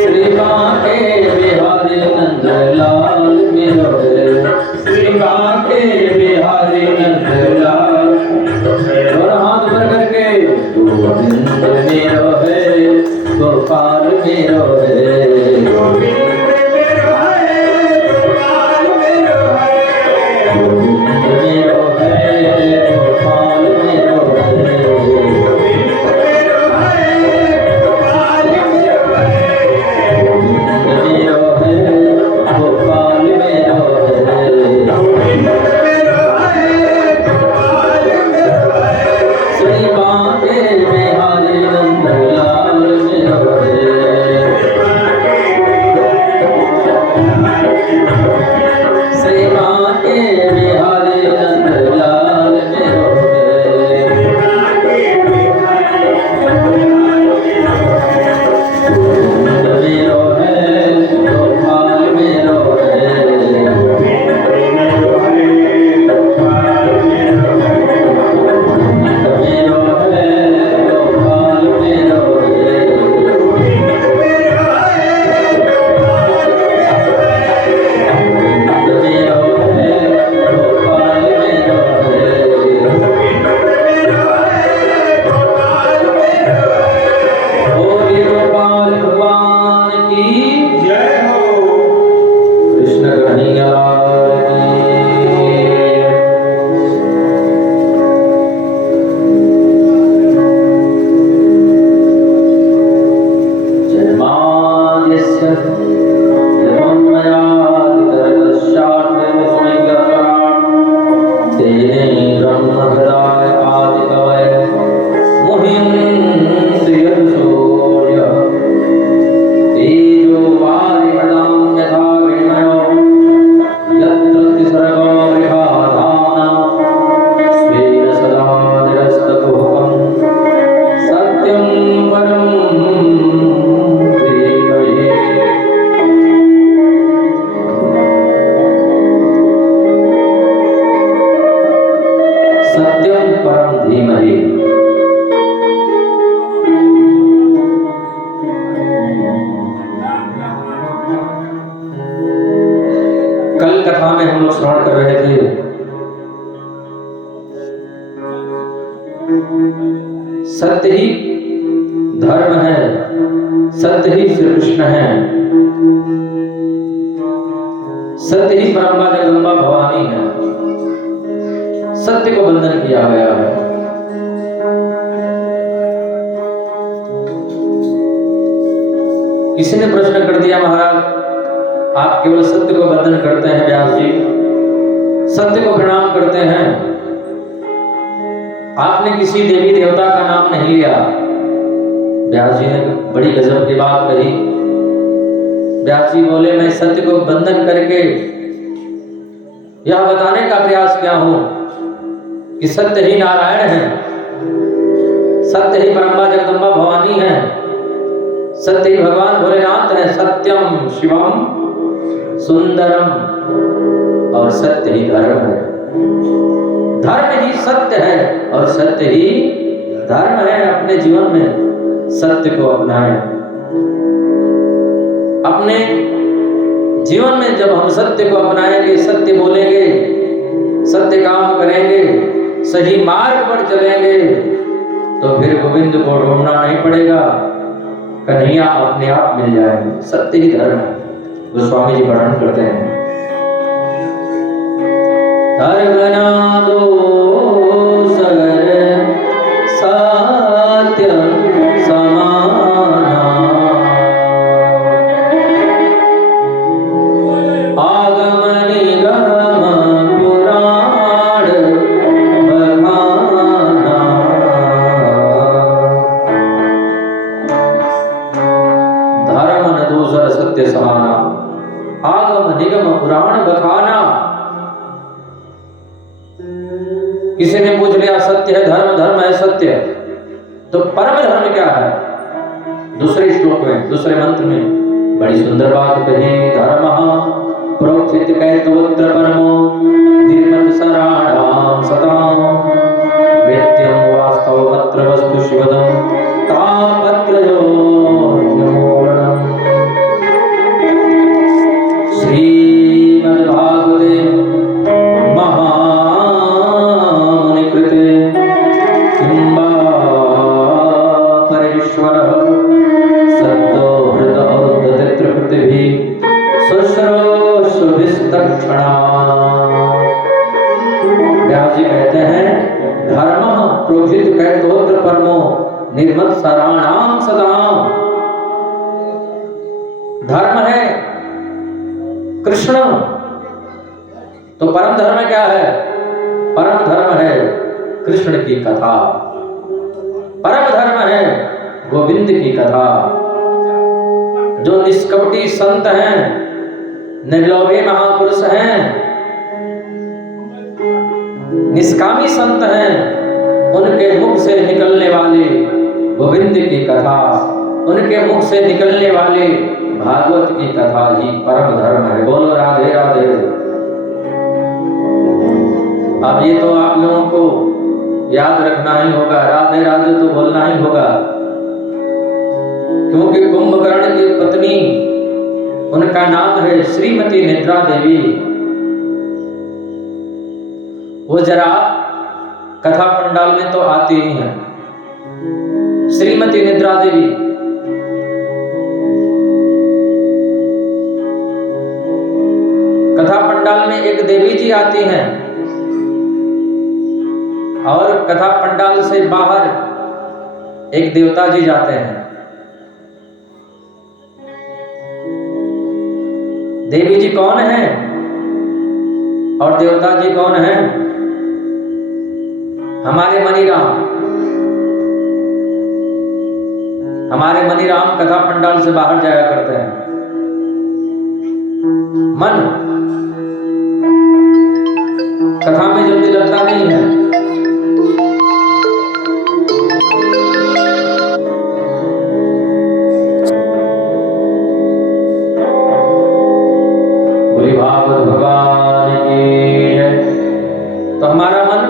श्री बांके बिहारी नंदलाल मेरो है, श्री बांके बिहारी नंदलाल। और हाथ भर करके गोविंद मेरो है, गोपाल मेरो है, गोविंद मेरो है, गोपाल मेरो है, गोविंद मेरो है, गोपाल मेरो है, गोविंद मेरो है, गोपाल मेरो है, गोविंद मेरो है, गोपाल मेरो है, गोविंद मेरो है, गोपाल मेरो है। श्री बांके बिहारी नंदलाल मेरो है, श्री बांके बिहारी नंदलाल मेरो है, गोविंद मेरो है, गोपाल मेरो है, गोविंद मेरो है, गोपाल मेरो है, गोविंद मेरो है, गोपाल मेरो है, गोविंद मेरो है, गोपाल मेरो है, गोपाल मेरो है, गोविंद मेरो है, गोपाल मेरो है। बोलिए गोपाल भगवान की जय हो, कृष्ण कन्हैया लाल की। जन्माद्यस्य यतोन्मयादितरतश्चार्थेष्वज्ञस्वराट् तेने ब्रह्महृदाय आदिकवये मुह्यन्ति यत्सूर्यः तेजो वारिमृदां यथा विनिमयो यत्र त्रिसर्गो मृगाधाम्ना स्वेन सदा निरस्तकुहकं सत्यं परं धीमहि। सत्यं परं धीमहि। कल कथा में हम लोग श्रवण कर रहे थे सत्य ही धर्म है, सत्य ही श्री कृष्ण है, सत्य ही परम्बा जगदम्बा भवानी है। सत्य को बंधन किया गया है। किसी ने प्रश्न कर दिया, महाराज आप केवल सत्य को बंधन करते हैं, व्यास जी सत्य को प्रणाम करते हैं, आपने किसी देवी देवता का नाम नहीं लिया। व्यास जी ने बड़ी गजब की बात कही। व्यास जी बोले, मैं सत्य को बंधन करके यह बताने का प्रयास किया हूं कि सत्य ही नारायण है, सत्य ही परम्बा जगदम्बा भवानी है, सत्य ही भगवान भोलेनाथ है। सत्यम शिवम सुंदरम, और सत्य ही धर्म है। धर्म ही सत्य है और सत्य ही धर्म है। अपने जीवन में सत्य को अपनाएं। अपने जीवन में जब हम सत्य को अपनाएंगे, सत्य बोलेंगे, सत्य काम करेंगे, सही मार्ग पर चलेंगे, तो फिर गोविंद को ढूंढना नहीं पड़ेगा, कन्हैया अपने आप मिल जाएंगे। सत्य ही धर्म है। गोस्वामी जी वर्णन करते हैं, धर्म ना दोसर सत्य समाना, आगम निगम पुराण बखाना। धर्म न दूसर सत्य समाना, आगम निगम पुराण बखाना। किसी ने पूछ लिया सत्य है धर्म, धर्म है सत्य, तो परम धर्म क्या है? दूसरे श्लोक में, दूसरे मंत्र में बड़ी सुंदर बात कही। धर्म प्रोक्षित कैतवत्र परमो निर्मत सराणाम सताम वेद्यम वास्तव सौमत्र वस्तु शिवदम तापत्रयोन्यमूलनम्। श्रीमद्भागवते महामुनिकृते किंबा परेश्वरः सद्यो हृदयौद्धतित्रकृतिभिः शुश्रूषुभिस्तक्षणा। व्यास जी कहते हैं धर्म प्रोक्षित कैतोत्र परमो निर्मत्सराणाम सदाम। धर्म है कृष्ण, तो परम धर्म क्या है? परम धर्म है कृष्ण की कथा, परम धर्म है गोविंद की कथा। जो निष्कपटी संत हैं, निर्लोभी महापुरुष हैं, निष्कामी संत हैं, उनके मुख से निकलने वाली गोविंद की कथा, उनके मुख से निकलने वाली भागवत की कथा ही परम धर्म है। बोलो राधे राधे। अब ये तो आप लोगों को याद रखना ही होगा, राधे राधे तो बोलना ही होगा, क्योंकि कुंभकर्ण की पत्नी, उनका नाम है श्रीमती निद्रा देवी। वो जरा कथा पंडाल में तो आती ही हैं, श्रीमती निद्रा देवी। कथा पंडाल में एक देवी जी आती हैं और कथा पंडाल से बाहर एक देवता जी जाते हैं। देवी जी कौन है और देवता जी कौन है? हमारे मनीराम। हमारे मनीराम कथा पंडाल से बाहर जाया करते हैं। मन कथा में जल्दी लगता नहीं है। बोली भागवत भगवान की जय। तो हमारा मन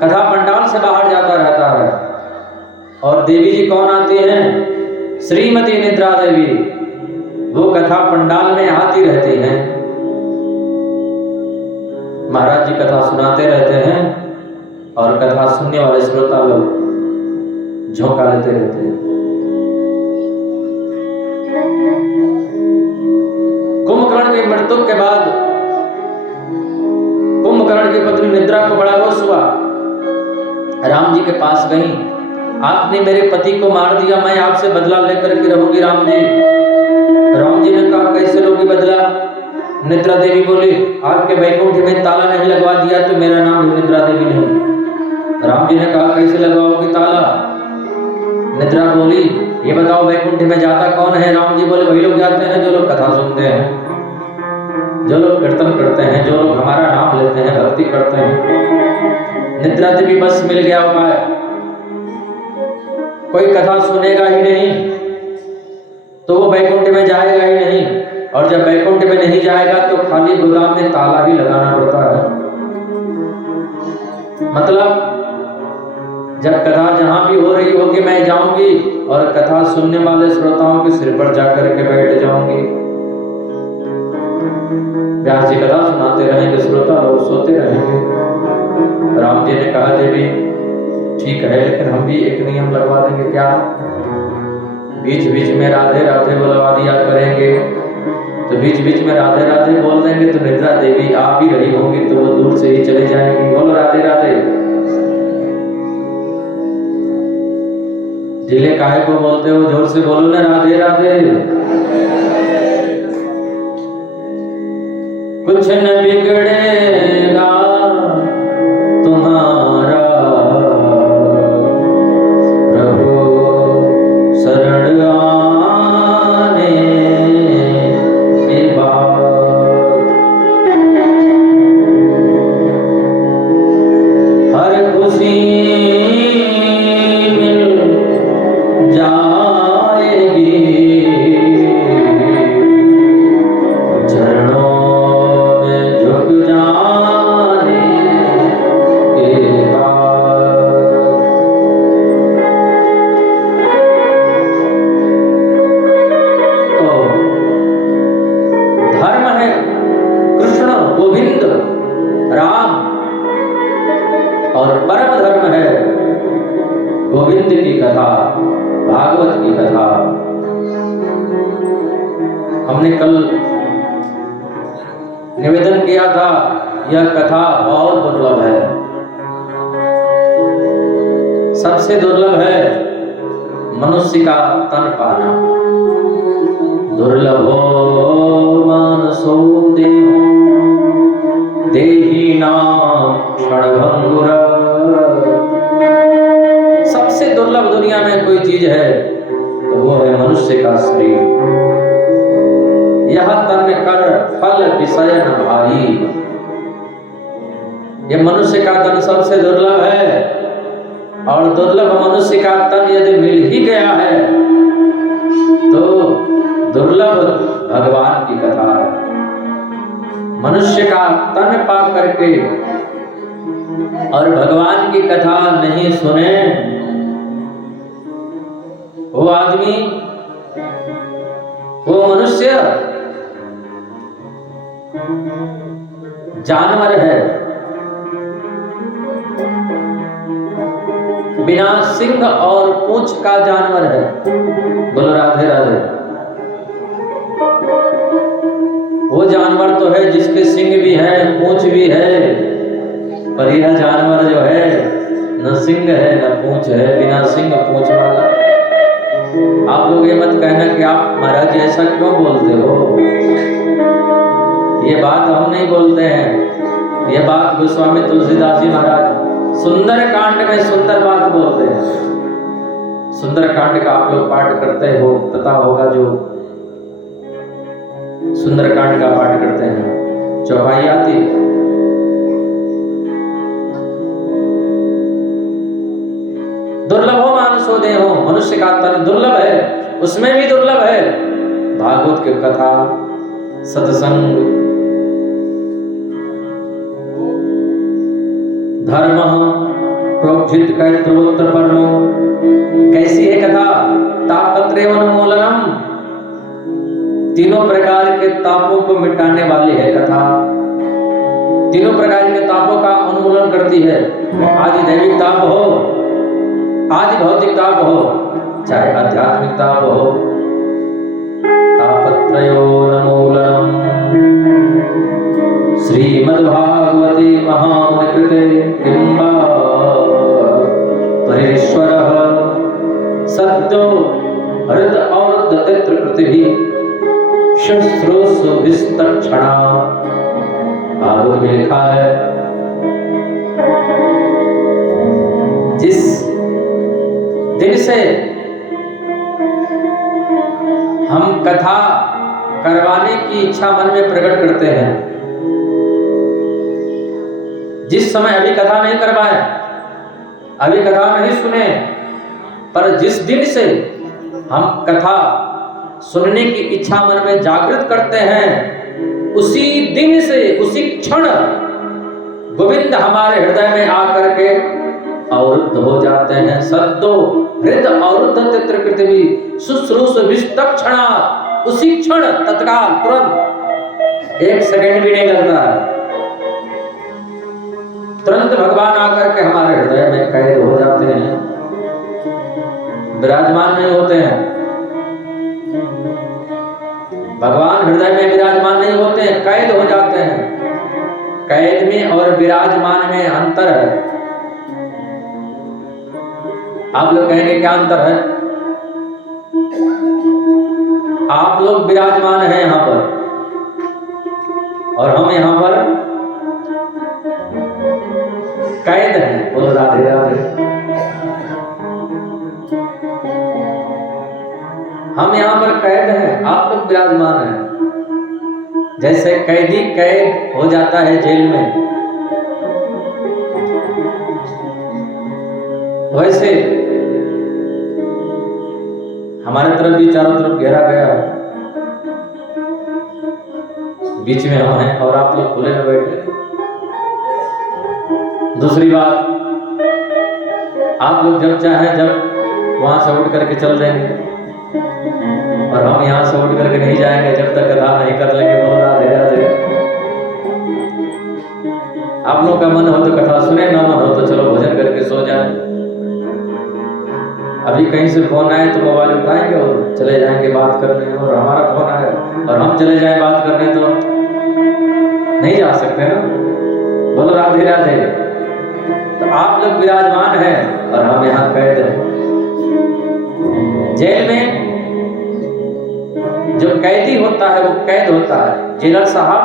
कथा पंडाल से बाहर जाता रहता है। और देवी जी कौन आती हैं? श्रीमती निद्रा देवी। वो कथा पंडाल में आती रहती हैं, महाराज जी कथा सुनाते रहते हैं और कथा सुनने वाले श्रोता लोग झोंका लेते रहते हैं। कुंभकर्ण की मृत्यु के बाद कुंभकर्ण की पत्नी निद्रा को बड़ा रोष हुआ। राम जी के पास गई, आपने मेरे पति को मार दिया, मैं आपसे बदला लेकर के रहूंगी राम जी। राम जी ने कहा कैसे लोगी बदला? निद्रा देवी बोली आपके वैकुंठ में ताला नहीं लगवा दिया तो मेरा नाम भी निद्रा देवी नहीं। राम जी ने कहा कैसे लगवाओगी ताला? निद्रा बोली ये बताओ वैकुंठ में जाता कौन है? राम जी बोले वही लोग जाते हैं जो लोग कथा सुनते हैं, जो लोग कीर्तन करते हैं, जो लोग हमारा नाम लेते हैं, भक्ति करते हैं। निद्रा देवी बस मिल गया उपाय, कोई कथा सुनेगा ही नहीं तो वो वैकुंठ में जाएगा ही नहीं, और जब वैकुंठ में नहीं जाएगा तो खाली गोदाम में ताला ही लगाना पड़ता है। मतलब जब कथा जहां भी हो रही होगी मैं जाऊंगी और कथा सुनने वाले श्रोताओं के सिर पर जाकर के बैठ जाऊंगी। व्यास जी कथा सुनाते रहेंगे, श्रोता लोग सोते रहेंगे। राम जी ने कहा देवी ठीक है, लेकिन हम भी एक नियम लगवा देंगे। क्या? बीच बीच में राधे राधे बुलवा दिया करेंगे, तो बीच बीच में राधे राधे बोल देंगे तो निद्रा देवी आ भी रही होंगी तो वो दूर से ही चले जाएंगी। बोलो राधे राधे। ढीले काहे को बोलते हो? जोर से बोलो ना राधे राधे। कुछ न बिगड़ेगा तुम्हारा प्रभु शरण आने के बाद। हर खुशी मिल जाएगी, चरणों में झुक जा गोविंद की कथा, भागवत की कथा। हमने कल निवेदन किया था, यह कथा बहुत दुर्लभ है, सबसे दुर्लभ है मनुष्य का तन पाना। दुर्लभो मानसो देहो देहिनां क्षणभंगुर। सबसे दुर्लभ दुनिया में कोई चीज है तो वो है मनुष्य का शरीर। यह तन कर फल विषय न भाई। ये मनुष्य का तन सबसे दुर्लभ है, और दुर्लभ मनुष्य का तन यदि मिल ही गया है तो दुर्लभ भगवान की कथा है। मनुष्य का तन पा करके और भगवान की कथा नहीं सुने, वो आदमी, वो मनुष्य जानवर है, बिना सिंह और पूंछ का जानवर है। बोलो राधे राधे। वो जानवर तो है जिसके सिंग भी है, पूंछ भी है, पर यह जानवर जो है न सिंग है न पूंछ है, बिना सिंग पूंछ वाला। आप लोग ये मत कहना कि आप महाराज ऐसा क्यों बोलते हो। ये बात हम नहीं बोलते हैं, ये बात गोस्वामी तुलसीदास जी महाराज सुंदर कांड में सुंदर बात बोलते हैं। सुंदर कांड का आप लोग पाठ करते हो, पता होगा, जो सुंदर कांड का पाठ करते हैं, चौपाई आती है। दुर्लभो मानसो देहो, मनुष्य का तन दुर्लभ है, उसमें भी दुर्लभ है भागवत की कथा, सत्संग। धर्म प्रोक्षित कैत्रोत्र परमो। कैसी है कथा? तापत्रयोन्मूलनम, तीनों प्रकार के तापों को मिटाने वाली है कथा। तीनों प्रकार के तापों का उन्मूलन करती है। आदि दैविक ताप हो, आदि भौतिक ताप हो, चाहे आध्यात्मिक ताप हो। तापत्रयोन्मूलनम श्रीमद्भागवते महामुनिकृते किंबा परेश्वरः सद्यो हृद और दतित्र पृथ्वी शुश्रूषु विस्तक्षणा। भागवत में लिखा है, जिस दिन से हम कथा करवाने की इच्छा मन में प्रकट करते हैं, जिस समय अभी कथा नहीं करवाए, अभी कथा नहीं सुने, पर जिस दिन से हम कथा सुनने की इच्छा मन में जागृत करते हैं, उसी दिन से, उसी क्षण गोविंद हमारे हृदय में आकर के अवरुद्ध हो जाते हैं। सद्यो हृद अवरुद्ध तत्र पृथ्वी शुश्रूष विस्तक्षणा। उसी क्षण, तत्काल, तुरंत, एक सेकंड भी नहीं लगता है, तुरंत भगवान आकर के हमारे हृदय में कैद हो जाते हैं, विराजमान नहीं होते हैं। भगवान हृदय में विराजमान नहीं होते हैं, कैद हो जाते हैं। कैद में और विराजमान में अंतर है। आप लोग कहेंगे क्या अंतर है? आप लोग विराजमान हैं यहां पर, और हम यहां पर कैद हैं। बोलो राधे राधे। हम यहाँ पर कैद हैं, आप लोग विराजमान हैं। जैसे कैदी कैद हो जाता है जेल में, वैसे हमारे तरफ भी चारों तरफ घेरा गया है, बीच में हम हैं और आप लोग खुले में बैठे। दूसरी बात, आप लोग जब चाहें जब वहां से उठ करके चल देंगे, और हम यहाँ से उठ करके नहीं जाएंगे जब तक कथा नहीं कर लेंगे। बोलो राधे राधे। आप लोगों का मन हो तो कथा सुने, ना मन हो तो चलो भोजन करके सो जाए। अभी कहीं से फोन आए तो मोबाइल उठाएंगे और चले जाएंगे बात करने, और हमारा फोन आए और हम चले जाएं बात करने तो नहीं जा सकते ना। बोलो राधे राधे। तो आप लोग विराजमान हैं और हम यहाँ कैद हैं। जेल में जो कैदी होता है वो कैद होता है, जेलर साहब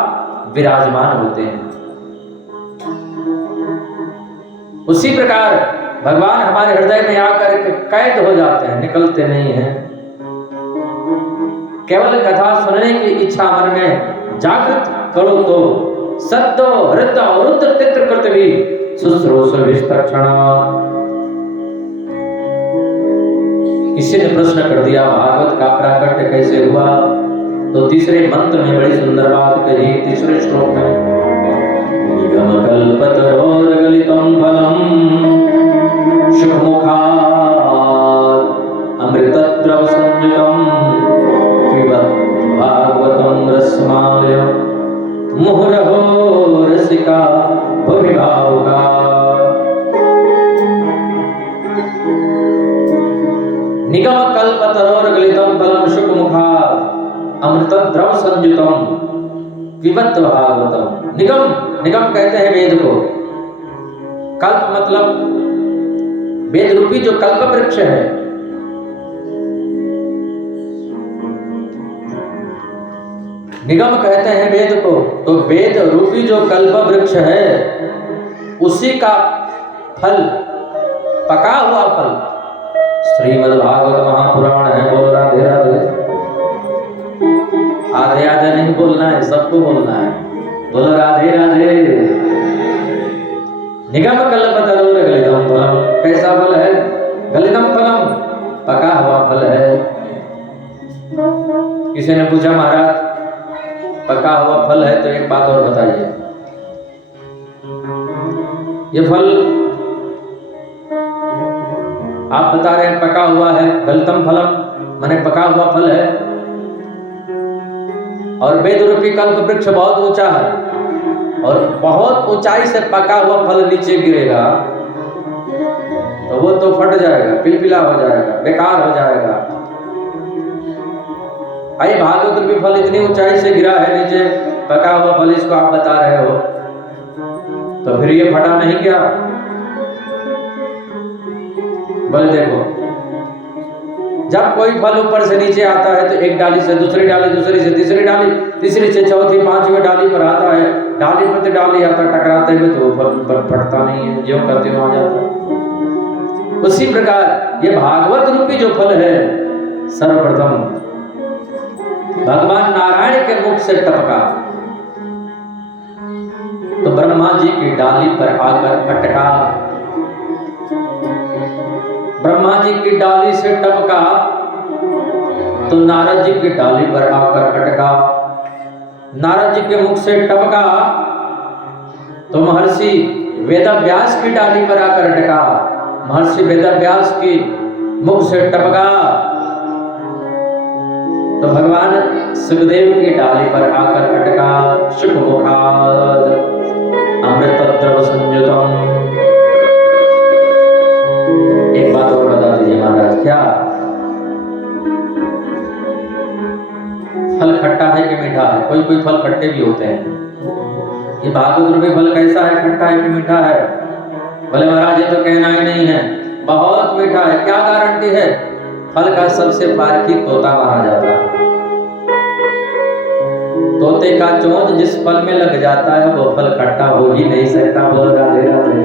विराजमान होते हैं। उसी प्रकार भगवान हमारे हृदय में आकर के कैद हो जाते हैं, निकलते नहीं हैं। केवल कथा सुनने की इच्छा मन में जागृत करो तो सत्तो हृदय और रुद्र तित्र कृत भी शुश्रूष विस्तक्षणा। किसी ने प्रश्न कर दिया भागवत का प्राकट्य कैसे हुआ, तो तीसरे मंत्र में बड़ी सुंदर बात कही। तीसरे श्लोक में निगम कल्पतरोर्गलितं फलम् शुकमुखात् अमृतद्रव संयुतं पिबत भागवतं रसमालय मुहुरहो रसिका भविभावुका। निगम कल्पतरोर्गलितं फलं शुकमुखात् अमृतद्रव संयुतं पिबत भागवतम। निगम कहते हैं वेद को। कल्प मतलब वेद रूपी जो कल्प वृक्ष है। निगम कहते हैं वेद को, तो वेद रूपी जो कल्प वृक्ष है उसी का फल, पका हुआ फल श्रीमद् भागवत महापुराण है। बोलो राधे राधे। आधे आधे नहीं बोलना है, सबको बोलना है। बोलो राधे राधे। निगम कल्पतरोर्गलितं फलम्, कैसा फल है? गलितं फलम्, पका हुआ फल है। किसी ने पूछा महाराज पका हुआ फल है तो एक बात और बताइए, ये फल आप बता रहे हैं पका हुआ है, गलितं फलम् माने पका हुआ फल है, और वेद रूपी कल्प वृक्ष बहुत ऊंचा है और बहुत ऊंचाई से पका हुआ फल नीचे गिरेगा तो वो तो फट जाएगा, पिलपिला हो जाएगा, बेकार हो जाएगा। आई भागवत रूपी फल इतनी ऊंचाई से गिरा है नीचे, पका हुआ फल इसको आप बता रहे हो, तो फिर ये फटा नहीं क्या? बोले देखो, जब कोई फल ऊपर से नीचे आता है तो एक डाली से दूसरी डाली, दूसरी से तीसरी डाली, तीसरी से चौथी, पांचवी डाली पर आता है, डाली प्रति डाली आता टकराते हुए तो फल ऊपर फटता नहीं है, ज्यों करते हुए आ जाता है। उसी प्रकार ये भागवत रूपी जो फल है सर्वप्रथम भगवान नारायण के मुख से टपका तो ब्रह्मा जी की डाली पर आकर अटका। ब्रह्मा जी की डाली से टपका तो नारद जी की डाली पर आकर अटका। नारद जी के मुख से टपका तो महर्षि वेदव्यास की डाली पर आकर अटका। महर्षि वेदव्यास की मुख से टपका तो भगवान सुखदेव की डाली पर आकर अटका। शुकमुखाद अमृतद्रव संयुतम। एक बात और बता दीजिए महाराज, क्या फल खट्टा है कि मीठा है? कोई कोई फल खट्टे भी होते हैं। ये भागवत रूपी फल कैसा है, खट्टा है कि मीठा है? बोले महाराज ये तो कहना ही नहीं है, बहुत मीठा है। क्या गारंटी है? फल का सबसे पारखी तोता माना जाता है। तोते का चोंच जिस फल में लग जाता है वो फल खट्टा हो ही नहीं सकता। बोलो राधे राधे।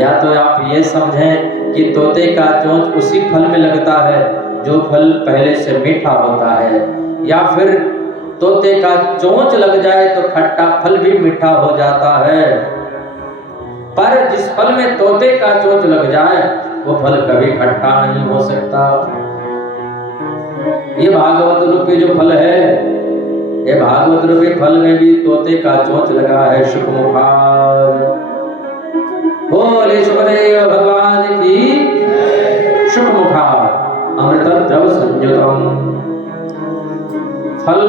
या तो आप ये समझें कि तोते का चोंच उसी फल में लगता है जो फल पहले से मीठा होता है, या फिर तोते का चोंच लग जाए तो खट्टा फल भी मीठा हो जाता है। पर जिस फल में तोते का चोंच लग जाए वो फल कभी खट्टा नहीं हो सकता। ये भागवत रूपी जो फल है, ये भागवत रूपी फल में भी तोते का चोंच लगा है। शुकमुखाद। बोले सुखदेव भगवान की। शुकमुखाद अमृतद्रव संयुतम। फल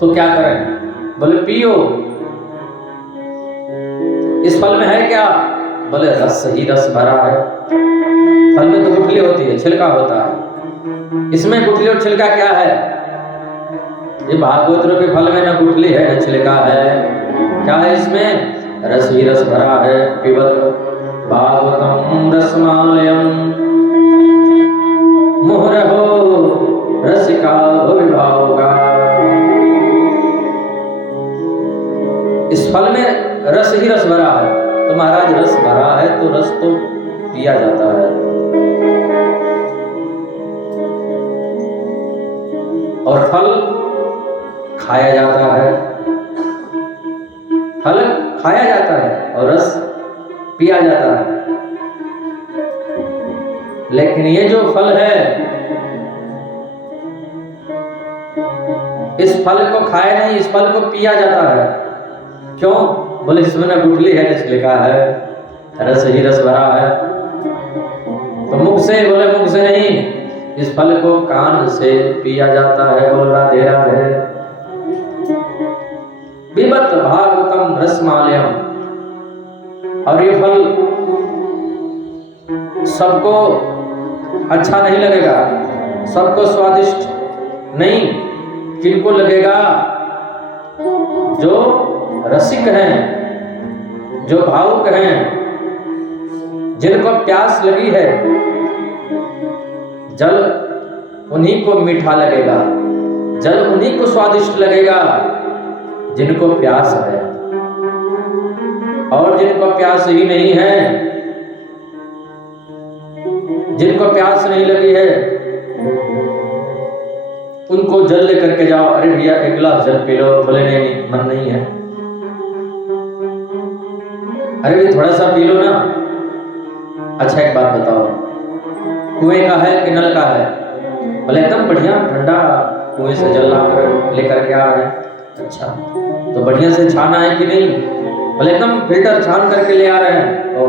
तो क्या करें? बोले पियो। इस फल में है क्या? बोले रस ही रस भरा है। फल में तो गुठली होती है, छिलका होता है, इसमें गुठली और छिलका क्या है? ये भागवत रूपी फल में न गुठली है न छिलका है, क्या है इसमें? रस ही रस भरा है। पिबत भागवतम रसमालयम मुहुरहो रसिका भविभावुका। इस फल में रस ही रस भरा है, तो महाराज रस भरा है तो रस तो पिया जाता है, और फल खाया जाता है। फल खाया जाता है और रस पिया जाता है। लेकिन ये जो फल है, इस फल को खाया नहीं, इस फल को पिया जाता है। क्यों? बोले इसमें न गुठली है न छिलका है, रस ही रस भरा है। तो मुख से, बोले मुख से नहीं, इस फल को कान से पिया जाता है। बोल राधे राधे। पिबत भागवतम रसमालयम। और ये फल सबको अच्छा नहीं लगेगा, सबको स्वादिष्ट नहीं। किनको लगेगा? जो रसिक हैं, जो भावुक हैं, जिनको प्यास लगी है, जल उन्हीं को मीठा लगेगा, जल उन्हीं को स्वादिष्ट लगेगा जिनको प्यास है। और जिनको प्यास ही नहीं है, जिनको प्यास नहीं लगी है, उनको जल लेकर के जाओ। अरे भैया एक गिलास जल पी लो। बोले नहीं, मन नहीं है। अरे भाई थोड़ा सा पी लो ना। अच्छा एक बात बताओ, कुएं का है कि नल का है? बोले एकदम बढ़िया ठंडा कुएं से जल लाकर लेकर के आ रहे हैं। अच्छा तो बढ़िया से छाना है कि नहीं? बोले एकदम फिल्टर छान करके ले आ रहे हैं। ओ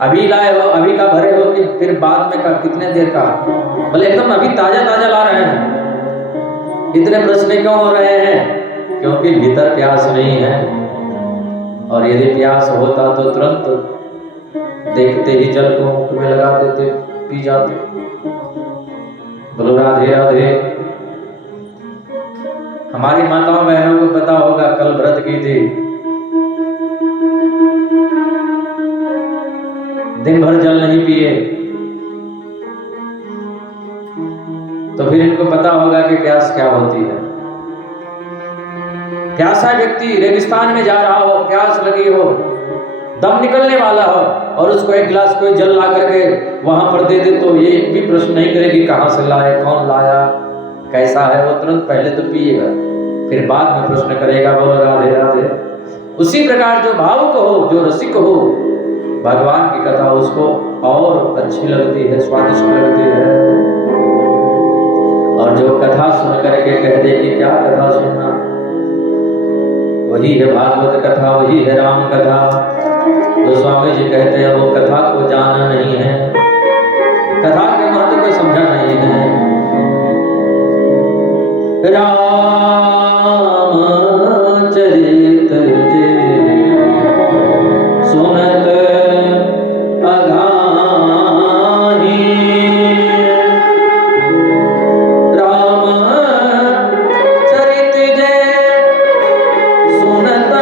अभी लाए हो, अभी का भरे हो कि फिर बाद में का, कितने देर का? बोले एकदम अभी ताजा ताजा ला रहे हैं। इतने प्रश्न क्यों हो रहे हैं? क्योंकि भीतर प्यास नहीं है। और यदि प्यास होता तो तुरंत देखते ही जल को मुख में लगा देते, पी जाते। बोलो राधे राधे। हमारी माताओं बहनों को पता होगा, कल व्रत की थी, दिन भर जल नहीं पिए, तो फिर इनको पता होगा कि प्यास क्या होती है। प्यासा व्यक्ति रेगिस्तान में जा रहा हो, प्यास लगी हो, दम निकलने वाला हो, और उसको एक गिलास कोई जल ला करके वहां पर दे दे, तो ये एक भी प्रश्न नहीं करेगी कहां से लाए, कौन लाया, कैसा है। वो तुरंत पहले तो पिएगा, फिर बाद में प्रश्न करेगा। बोलो राधे राधे। उसी प्रकार जो भावुक हो, जो रसिक हो, भगवान की कथा उसको और अच्छी लगती है, स्वादिष्ट लगती है। और जो कथा सुन करके कह दे कि क्या कथा सुनना, वही है भागवत कथा, वही है राम कथा। तो स्वामी जी कहते हैं वो कथा को जाना नहीं है, कथा के महत्व को समझा नहीं है। रामचरित सुनत अघाही, रामचरित सुनत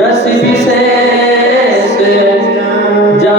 रस विशेष जा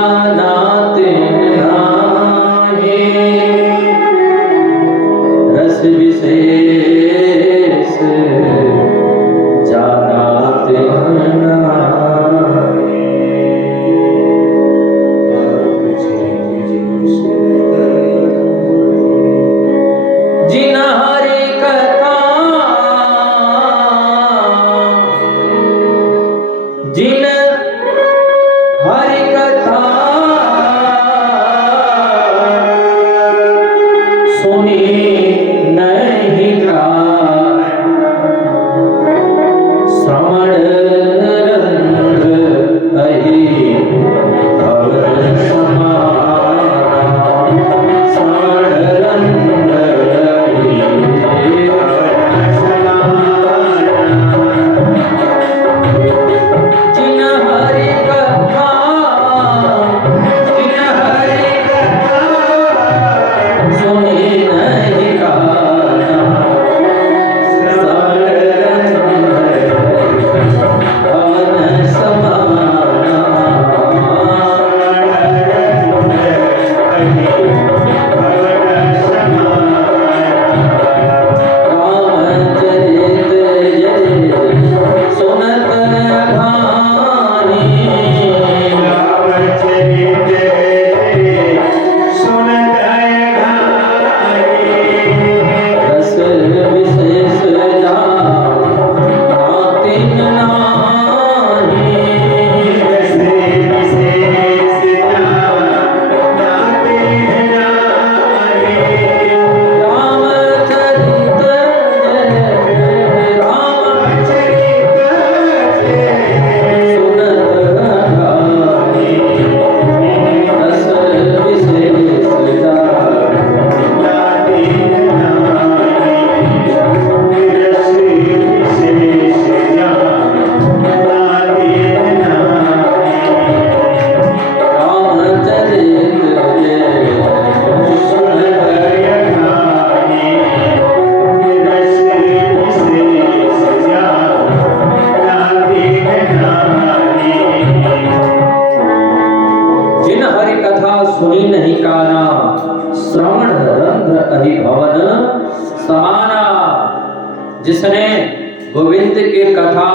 जिनकी कथा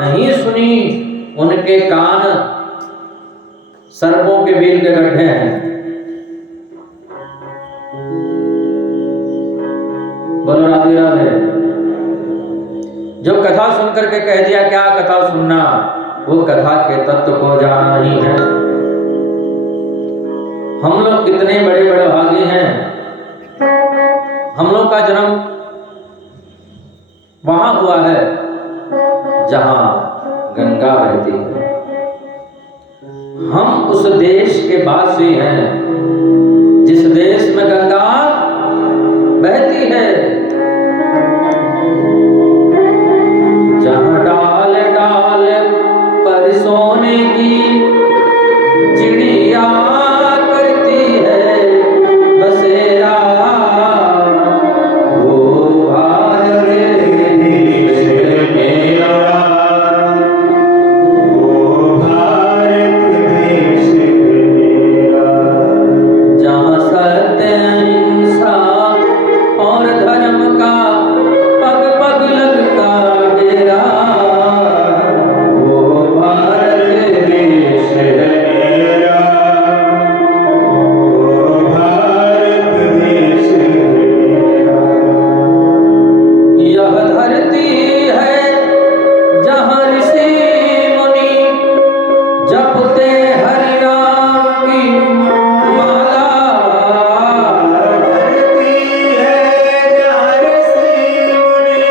नहीं सुनी उनके कान सर्पों के बिल के गड्ढे हैं। बोलो राधे राधे। जो कथा सुनकर के कह दिया क्या कथा सुनना, वो कथा के तत्व को जाना नहीं है। हम लोग कितने बड़े बड़े भागी हैं। हम लोग का जन्म वहां हुआ है जहां गंगा बहती है। हम उस देश के वासी हैं जिस देश में गंगा बहती है। जहां डाल डाल पर सोने की चिड़िया करती है बसेरा, वो भारत देश मेरा, वो भारत देश मेरा। जहां सत्य अहिंसा और धर्म का पग पग लगता डेरा, वो भारत देश मेरा, वो भारत देश मेरा। यह धरती है जहाँ ऋषि मुनि जपते हरि नाम की माला। धरती है जहाँ ऋषि मुनि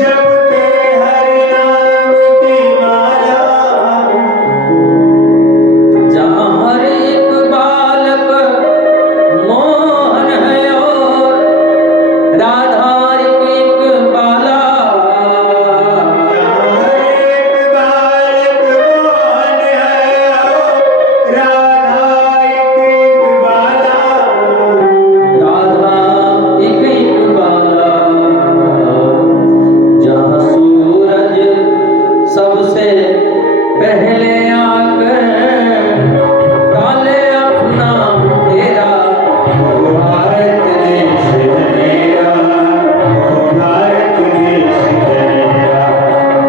जपते हरि नाम की माला। जहाँ हर एक बालक मोहन है और राधा एक बाला। जहाँ हर एक बालक मोहन है और राधा एक बाला। राधा एक बाला। जहाँ सूरज सबसे पहले आकर डाले अपना डेरा, वो भारत देश मेरा, वो भारत देश मेरा।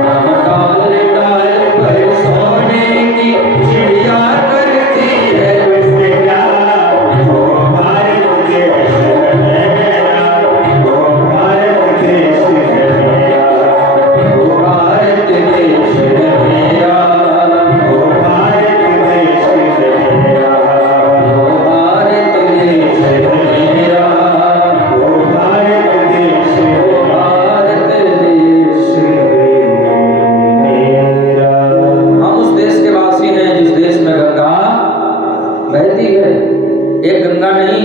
जहाँ डाल डाल पर सोने की चिड़िया करती है बसेरा, वो भारत देश मेरा, वो भारत देश मेरा, वो भारत देश मेरा, वो भारत देश मेरा, वो भारत देश मेरा, वो भारत देश, वो भारत देश मेरा। हम उस देश के वासी हैं जिस देश में गंगा बहती है। एक गंगा नहीं,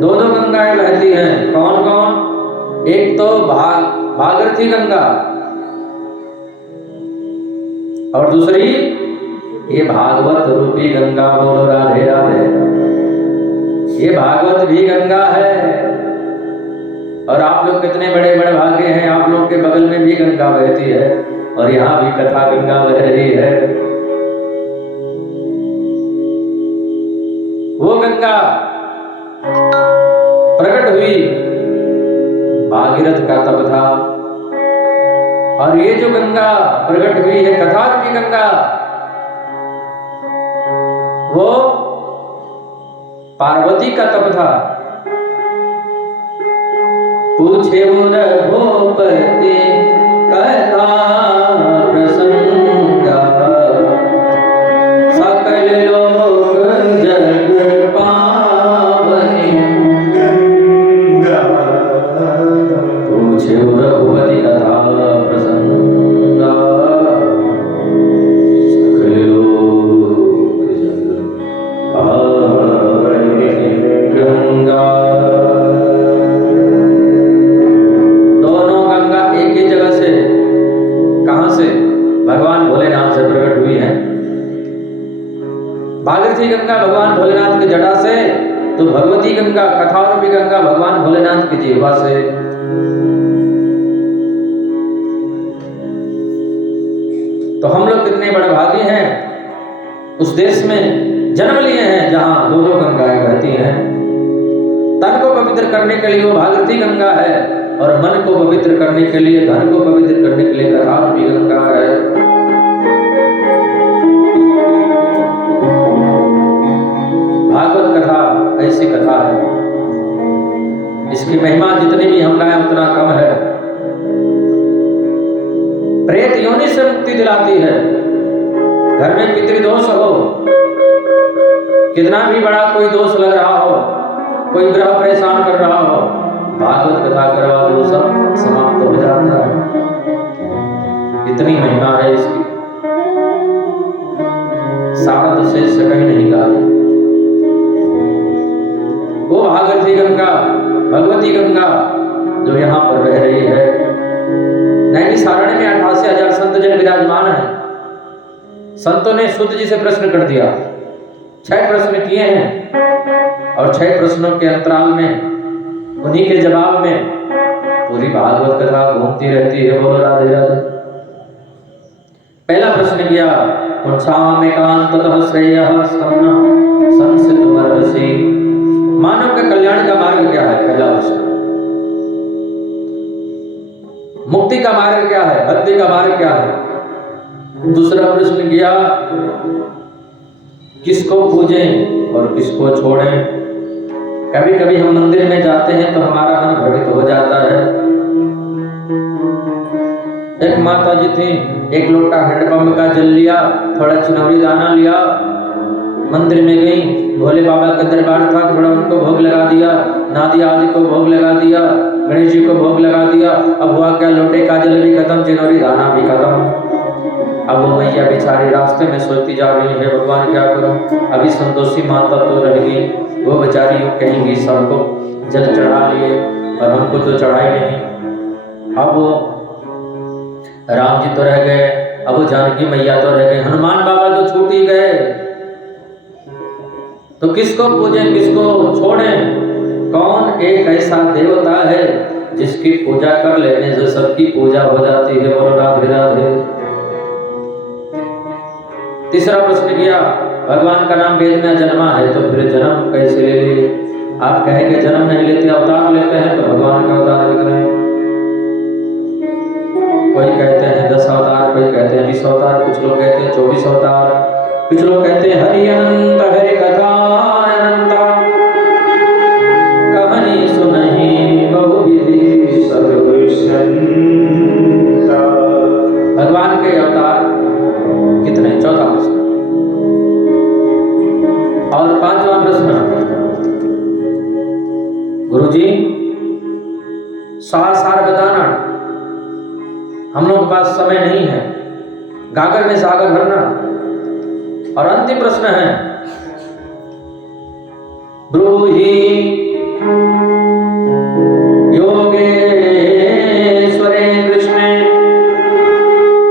दो दो गंगाएं बहती हैं। कौन कौन? एक तो भागीरथी गंगा और दूसरी ये भागवत रूपी गंगा। बोलो राधे राधे। ये भागवत भी गंगा है और आप लोग कितने बड़े बड़े भागे हैं, आप लोग के बगल में भी गंगा बहती है और यहाँ भी कथा गंगा बह रही है। वो गंगा प्रकट हुई, भागीरथ का तप था। और ये जो गंगा प्रकट हुई है कथा रूपी गंगा, वो पार्वती का तप था। पूछे रघुपति कथा प्रसंगा, सकल लोक जग पावनी गंगा। पूछे रघुपति कथा प्रसंगा, सकल लोक जग पावनी गंगा। दोनों गंगा एक ही जगह से, कहां से? भगवान भोलेनाथ से प्रकट हुई है। भागीरथी गंगा भगवान भोलेनाथ की जटा से, तो भगवती गंगा कथा रूपी गंगा भगवान भोलेनाथ की जिह्वा से। तो हम लोग कितने बड़े भागी हैं, उस देश में जन्म लिए हैं जहां दो दो गंगाएं बहती हैं। तन को पवित्र करने के लिए वो भागीरथी गंगा है और मन को पवित्र करने के लिए, धन को पवित्र करने के लिए कथा रूपी गंगा है। भागवत कथा ऐसी कथा है, इसकी महिमा जितनी भी हम गाएं उतना कम है। प्रेत योनि से मुक्ति दिलाती है। घर में पितृदोष हो, कितना भी बड़ा कोई दोष लग रहा हो, कोई ग्रह परेशान कर रहा हो, भागवत कथा करवा दो, सब समाप्त हो जाता है। इतनी महिमा है इसकी, शारद से कहीं नहीं गाई। वो भागवती गंगा, भगवती गंगा जो यहाँ पर बह रही है। नैमिषारण्य में 88,000 संत जन विराजमान है। संतों ने सूत जी से प्रश्न कर दिया, 6 प्रश्न किए हैं और 6 प्रश्नों के अंतराल में उन्हीं के जवाब में पूरी भागवत कथा घूमती रहती है। बोलो राधे राधे। पहला प्रश्न किया, पुंसामेकांततः श्रेयः स्तम्नः संसितुमर्हसि। मानव का कल्याण का मार्ग क्या है? पहला प्रश्न। मुक्ति का मार्ग क्या है? भक्ति का मार्ग क्या है? दूसरा प्रश्न किया, किसको पूजें और किसको छोड़ें? कभी कभी हम मंदिर में जाते हैं तो हमारा मन भ्रमित हो जाता है। एक माता जी थी, एक लोटा हैंडपंप का जल लिया, थोड़ा चिनौरी दाना लिया, मंदिर में गई, भोले बाबा का दरबार था, थोड़ा उनको भोग लगा दिया, नादिया आदि को भोग लगा दिया, गणेश जी को भोग लगा दिया। अब हुआ क्या, लोटे का जल भी खत्म, चिनौरी दाना भी खत्म। अब वो मैया बेचारी रास्ते में सोचती जा रही है, भगवान क्या करूं? अभी संतोषी माता तो रहेगी, वो बेचारी कहेंगी सबको जल चढ़ा लिए और हमको तो चढ़ाई नहीं। अब वो राम जी तो रह गए, अब वो जानकी मैया तो रह गए, हनुमान बाबा तो छूट ही गए। तो किसको पूजें, किसको छोड़ें? कौन एक ऐसा देवता है जिसकी पूजा कर लेने से सबकी पूजा हो जाती है? बोलो राधे राधे। तीसरा प्रश्न किया, भगवान का नाम वेद में जन्मा है तो फिर जन्म कैसे ले लिए? आप कहेंगे जन्म नहीं लेते, अवतार लेते हैं, तो भगवान का अवतार कितने? कोई कहते हैं 10 अवतार, कोई कहते हैं 20 अवतार, कुछ लोग कहते हैं 24 अवतार, कुछ लोग कहते हैं हरि अनंत हरि कथा अनंत, कहानी सुनहि बहुविधि सर्वसंता। भगवान के अवतार कितने? चौथा प्रश्न। और 5वां प्रश्न, गुरुजी सार बताना, हम लोग के पास समय नहीं है, गागर में सागर भरना। और अंतिम प्रश्न है, ब्रूहि योगेश्वरे कृष्णे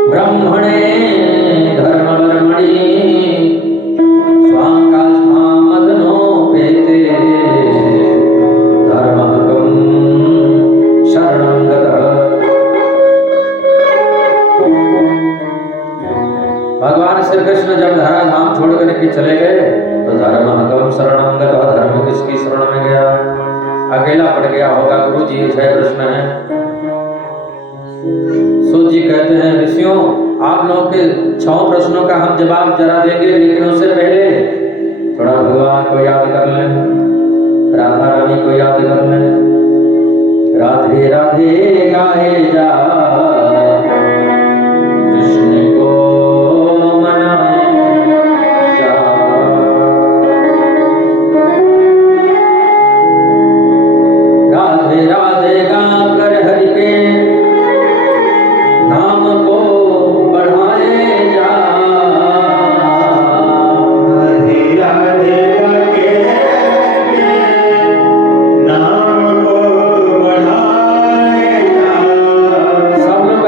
ब्रह्मणे धर्मवर्मणि स्वांकास्मामदनोपेते धर्महकं शरणं गतः। भगवान श्री कृष्ण जब धरा धाम छोड़ करके चले गए तो धर्महकं शरणं गतः, धर्म किसकी शरण में गया? अकेला पड़ गया होगा। गुरु जी 6 प्रश्न हैं। सूत जी कहते हैं, ऋषियों आप लोगों के 6 प्रश्नों का हम जवाब जरा देंगे, लेकिन उससे पहले थोड़ा भगवान को याद कर लें, राधा रानी को याद कर लें। राधे राधे गाए जा, कृष्ण को मनाए जा। राधे राधे गा कर हरि के नाम को बढ़ाए जा। राधे राधे के नाम को बढ़ाए जा। सब लोग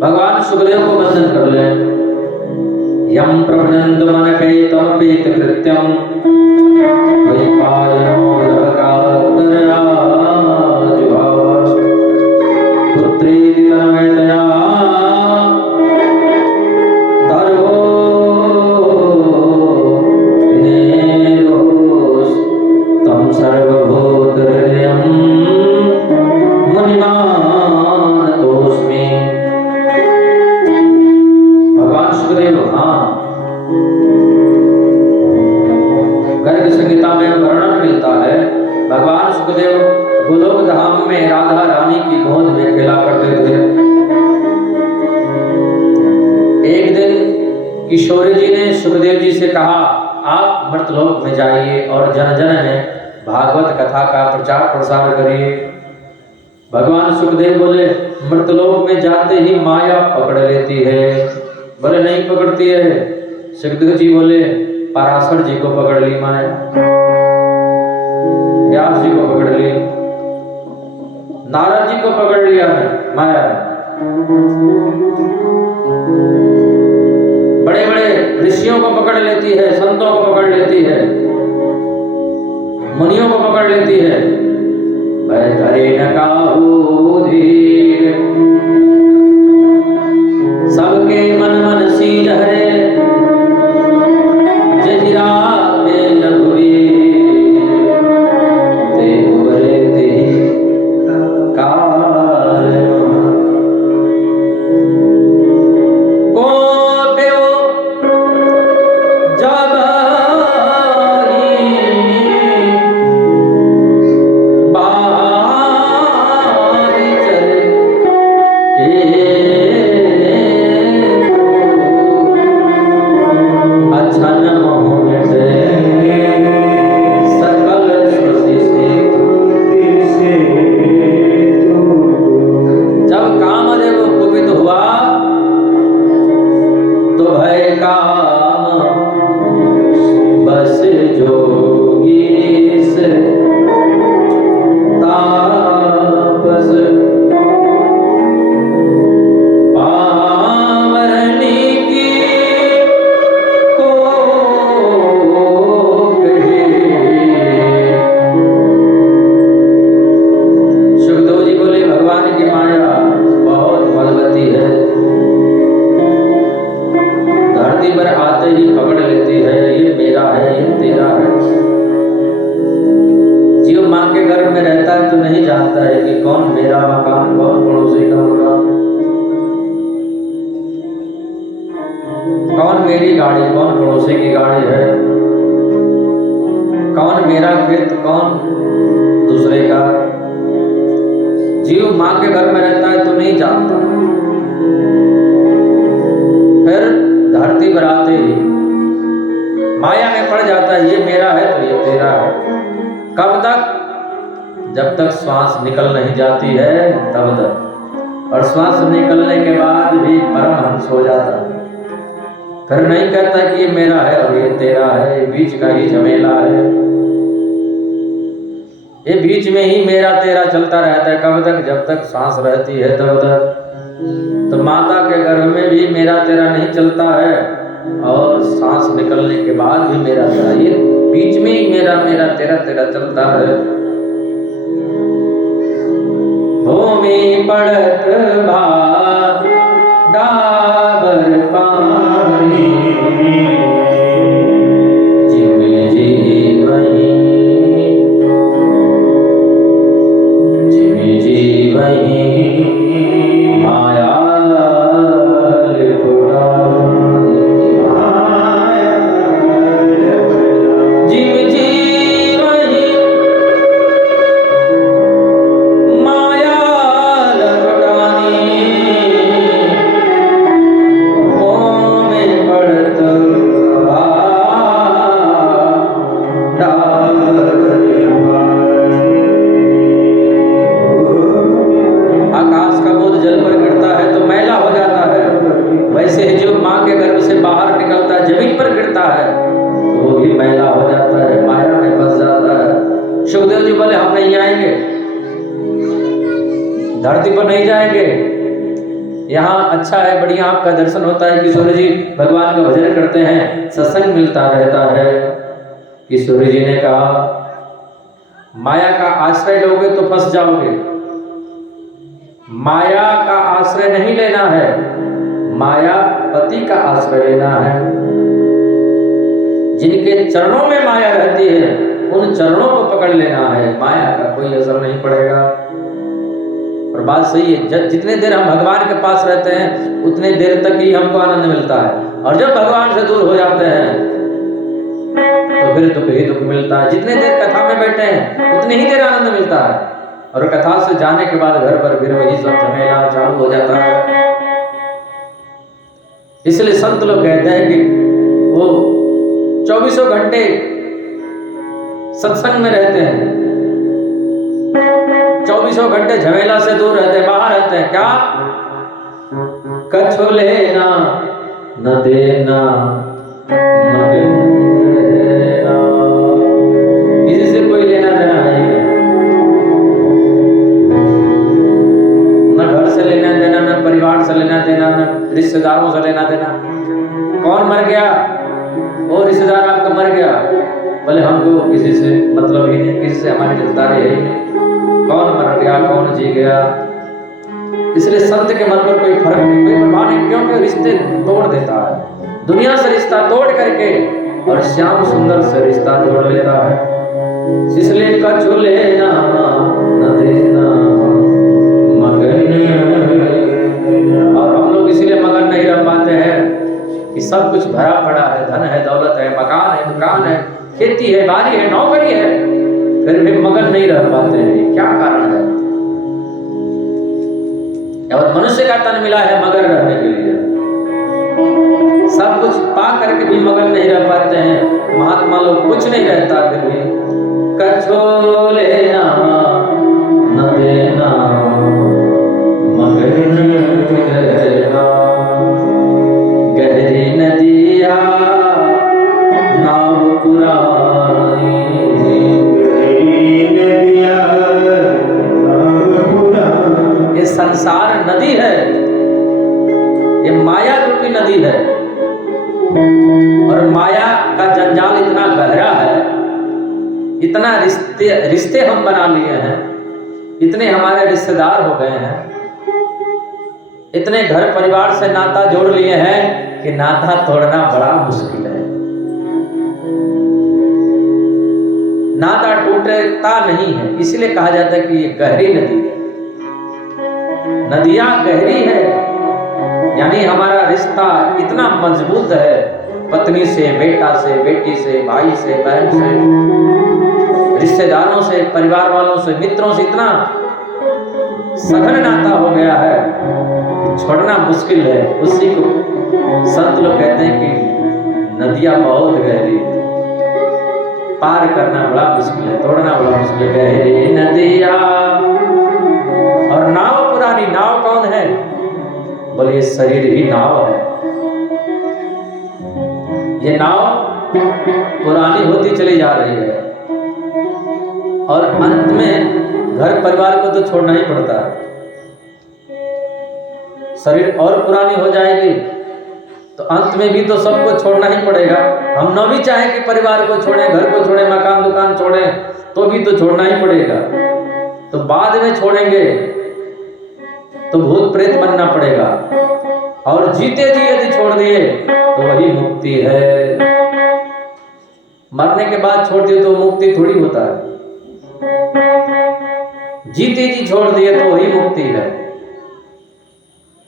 भगवान सुखदेव को बंधन कर ले। यम प्रभजन्त मन पेत कृत्यम वैपायनो विरहकातरया जुभाव पुत्रेति तन्मयतया तर्वो विनेदोस् तं सर्वभूतहृदयं मुनिमानतोऽस्मि। भगवान सुखदेव गर्ग संहिता में वर्णन मिलता है, भगवान सुखदेव गोलोक धाम में राधा रानी की गोद में खेला करते थे। एक दिन किशोरी जी ने सुखदेव जी से कहा, आप मर्तलोक में जाइए और जन जन में भागवत कथा का प्रचार प्रसार करिए। भगवान सुखदेव बोले, मर्तलोक में जाते ही माया पकड़ लेती है। बोले नहीं पकड़ती है। सुखदेव जी बोले, पराशर जी को पकड़ ली माया, व्यास जी को पकड़ ली, नारद जी को पकड़ लिया माया। बड़े बड़े ऋषियों को पकड़ लेती है, संतों को पकड़ लेती है, मुनियों को पकड़ लेती है। भय धरे न काहू धीर, सबके मन मन सी हरे, जहिरा पे रघुवीर, ते उबरे ते काल को प्यो जबाई, बारी चल के कौन मेरी गाड़ी, कौन पड़ोसी की गाड़ी है, कौन मेरा खेत, कौन दूसरे का। जीव माँ के घर में रहता है तो नहीं जानता, फिर धरती पर आते ही माया में पड़ जाता है, ये मेरा है तो ये तेरा है। कब तक? जब तक श्वास निकल नहीं जाती है तब तक, और श्वास निकलने के बाद भी परमहंस हो जाता है। फिर नहीं कहता कि ये मेरा है और ये तेरा है, ये बीच का ही झमेला है। ये बीच में ही मेरा तेरा चलता रहता है। कब तक? जब तक सांस रहती है तब तक। तो माता के गर्भ में भी मेरा तेरा नहीं चलता है, और सांस निकलने के बाद भी मेरा तेरा, ये बीच में ही मेरा मेरा तेरा तेरा चलता है। भूमि पड़त भार डाबर पानी, जीव जीवही, जीव जीवही, माया धरती पर नहीं जाएंगे, यहाँ अच्छा है, बढ़िया आपका दर्शन होता है, किशोर जी भगवान का भजन करते हैं, सत्संग मिलता रहता है। किशोर जी ने कहा माया का आश्रय लोगे तो फंस जाओगे। माया का आश्रय नहीं लेना है, मायापति का आश्रय लेना है। जिनके चरणों में माया रहती है उन चरणों को पकड़ लेना है, माया का कोई असर नहीं पड़ेगा। और बात सही है, जितने देर हम भगवान के पास रहते हैं उतने देर तक ही हमको आनंद मिलता है, और जब भगवान से दूर हो जाते हैं तो फिर दुख ही दुख मिलता है। जितने देर कथा में बैठे हैं उतने ही देर आनंद मिलता है, और कथा से जाने के बाद घर पर फिर वही सब झमेला चालू हो जाता है। इसलिए संत लोग कहते हैं कि वो 24 घंटे सत्संग में रहते हैं, 24 घंटे झमेला से दूर रहते हैं, बाहर रहते हैं। क्या कछु लेना न देना किसी से कोई लेना देना नहीं है, न घर से लेना देना, न परिवार से लेना देना, न रिश्तेदारों से लेना देना। कौन मर गया? वो रिश्तेदार आपका मर गया, बोले हमको किसी से मतलब ही नहीं, किसी से हमारी रिश्तेदारी है ही नहीं। कौन मर गया, कौन जी गया। इसलिए संत के मन पर कोई फर्क नहीं, कोई प्रभाव नहीं, क्योंकि रिश्ते तोड़ देता है। दुनिया से रिश्ता तोड़ करके और श्याम सुंदर से रिश्ता जोड़ लेता है। इसलिए कछु लेना न देना मगन, और हम लोग इसलिए मगन नहीं रह पाते हैं कि सब कुछ भरा पड़ा है, धन है, दौलत है, मकान है, दुकान है, खेती है, बारी है, नौकरी है, फिर भी मगन नहीं रह पाते हैं। क्या कारण है? और मनुष्य का तन मिला है मगन रहने के लिए, सब कुछ पा करके भी मगन नहीं रह पाते हैं। महात्मा लोग कुछ नहीं रहता फिर भी कछु लेना न देना मगन रहना। गहरी नदिया नाव पुरानी, ये संसार नदी है, ये माया रूपी नदी है, और माया का जंजाल इतना गहरा है, इतना रिश्ते हम बना लिए हैं, इतने हमारे रिश्तेदार हो गए हैं, इतने घर परिवार से नाता जोड़ लिए हैं कि नाता तोड़ना बड़ा मुश्किल है। नाता टूटता नहीं है, इसलिए कहा जाता है कि ये गहरी नदी है। नदियां गहरी है, यानी हमारा रिश्ता इतना मजबूत है, पत्नी से, बेटा से, बेटी से, भाई से, बहन से, रिश्तेदारों से, परिवार वालों से, मित्रों से, इतना सघन नाता हो गया है कि छोड़ना मुश्किल है। उसी को संत लोग कहते हैं कि नदियां बहुत गहरी, पार करना बड़ा मुश्किल है, तोड़ना बड़ा मुश्किल है। गहरी नदिया, और नाव पुरानी। नाव कौन है? बोले ये शरीर ही नाव है। ये नाव पुरानी होती चली जा रही है, और अंत में घर परिवार को तो छोड़ना ही पड़ता है। शरीर और पुरानी हो जाएगी तो अंत में भी तो सबको छोड़ना ही पड़ेगा। हम न भी चाहें कि परिवार को छोड़ें, घर को छोड़ें, मकान दुकान छोड़ें, तो भी तो छोड़ना ही पड़ेगा। तो बाद में छोड़ेंगे तो भूत प्रेत बनना पड़ेगा, और जीते जी यदि छोड़ दिए तो वही मुक्ति है। मरने के बाद छोड़ दिए तो मुक्ति थोड़ी होता है, जीते जी छोड़ दिए तो वही मुक्ति है।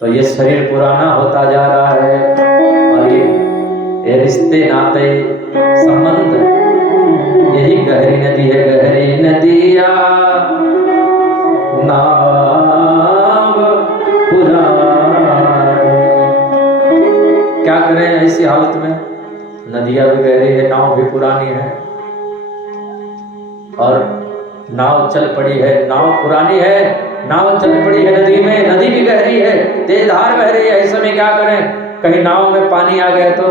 तो ये शरीर पुराना होता जा रहा है, और ये रिश्ते नाते संबंध, यही गहरी नदी है। गहरी नदिया नाव पुरानी। क्या करें ऐसी हालत में? नदियां भी गहरी है, नाव भी पुरानी है, और नाव चल पड़ी है, नाव पुरानी है, नाव चल पड़ी है नदी में, नदी भी गहरी है, तेज धार बह रही है। ऐसे में क्या करें? कहीं नाव में पानी आ गया तो,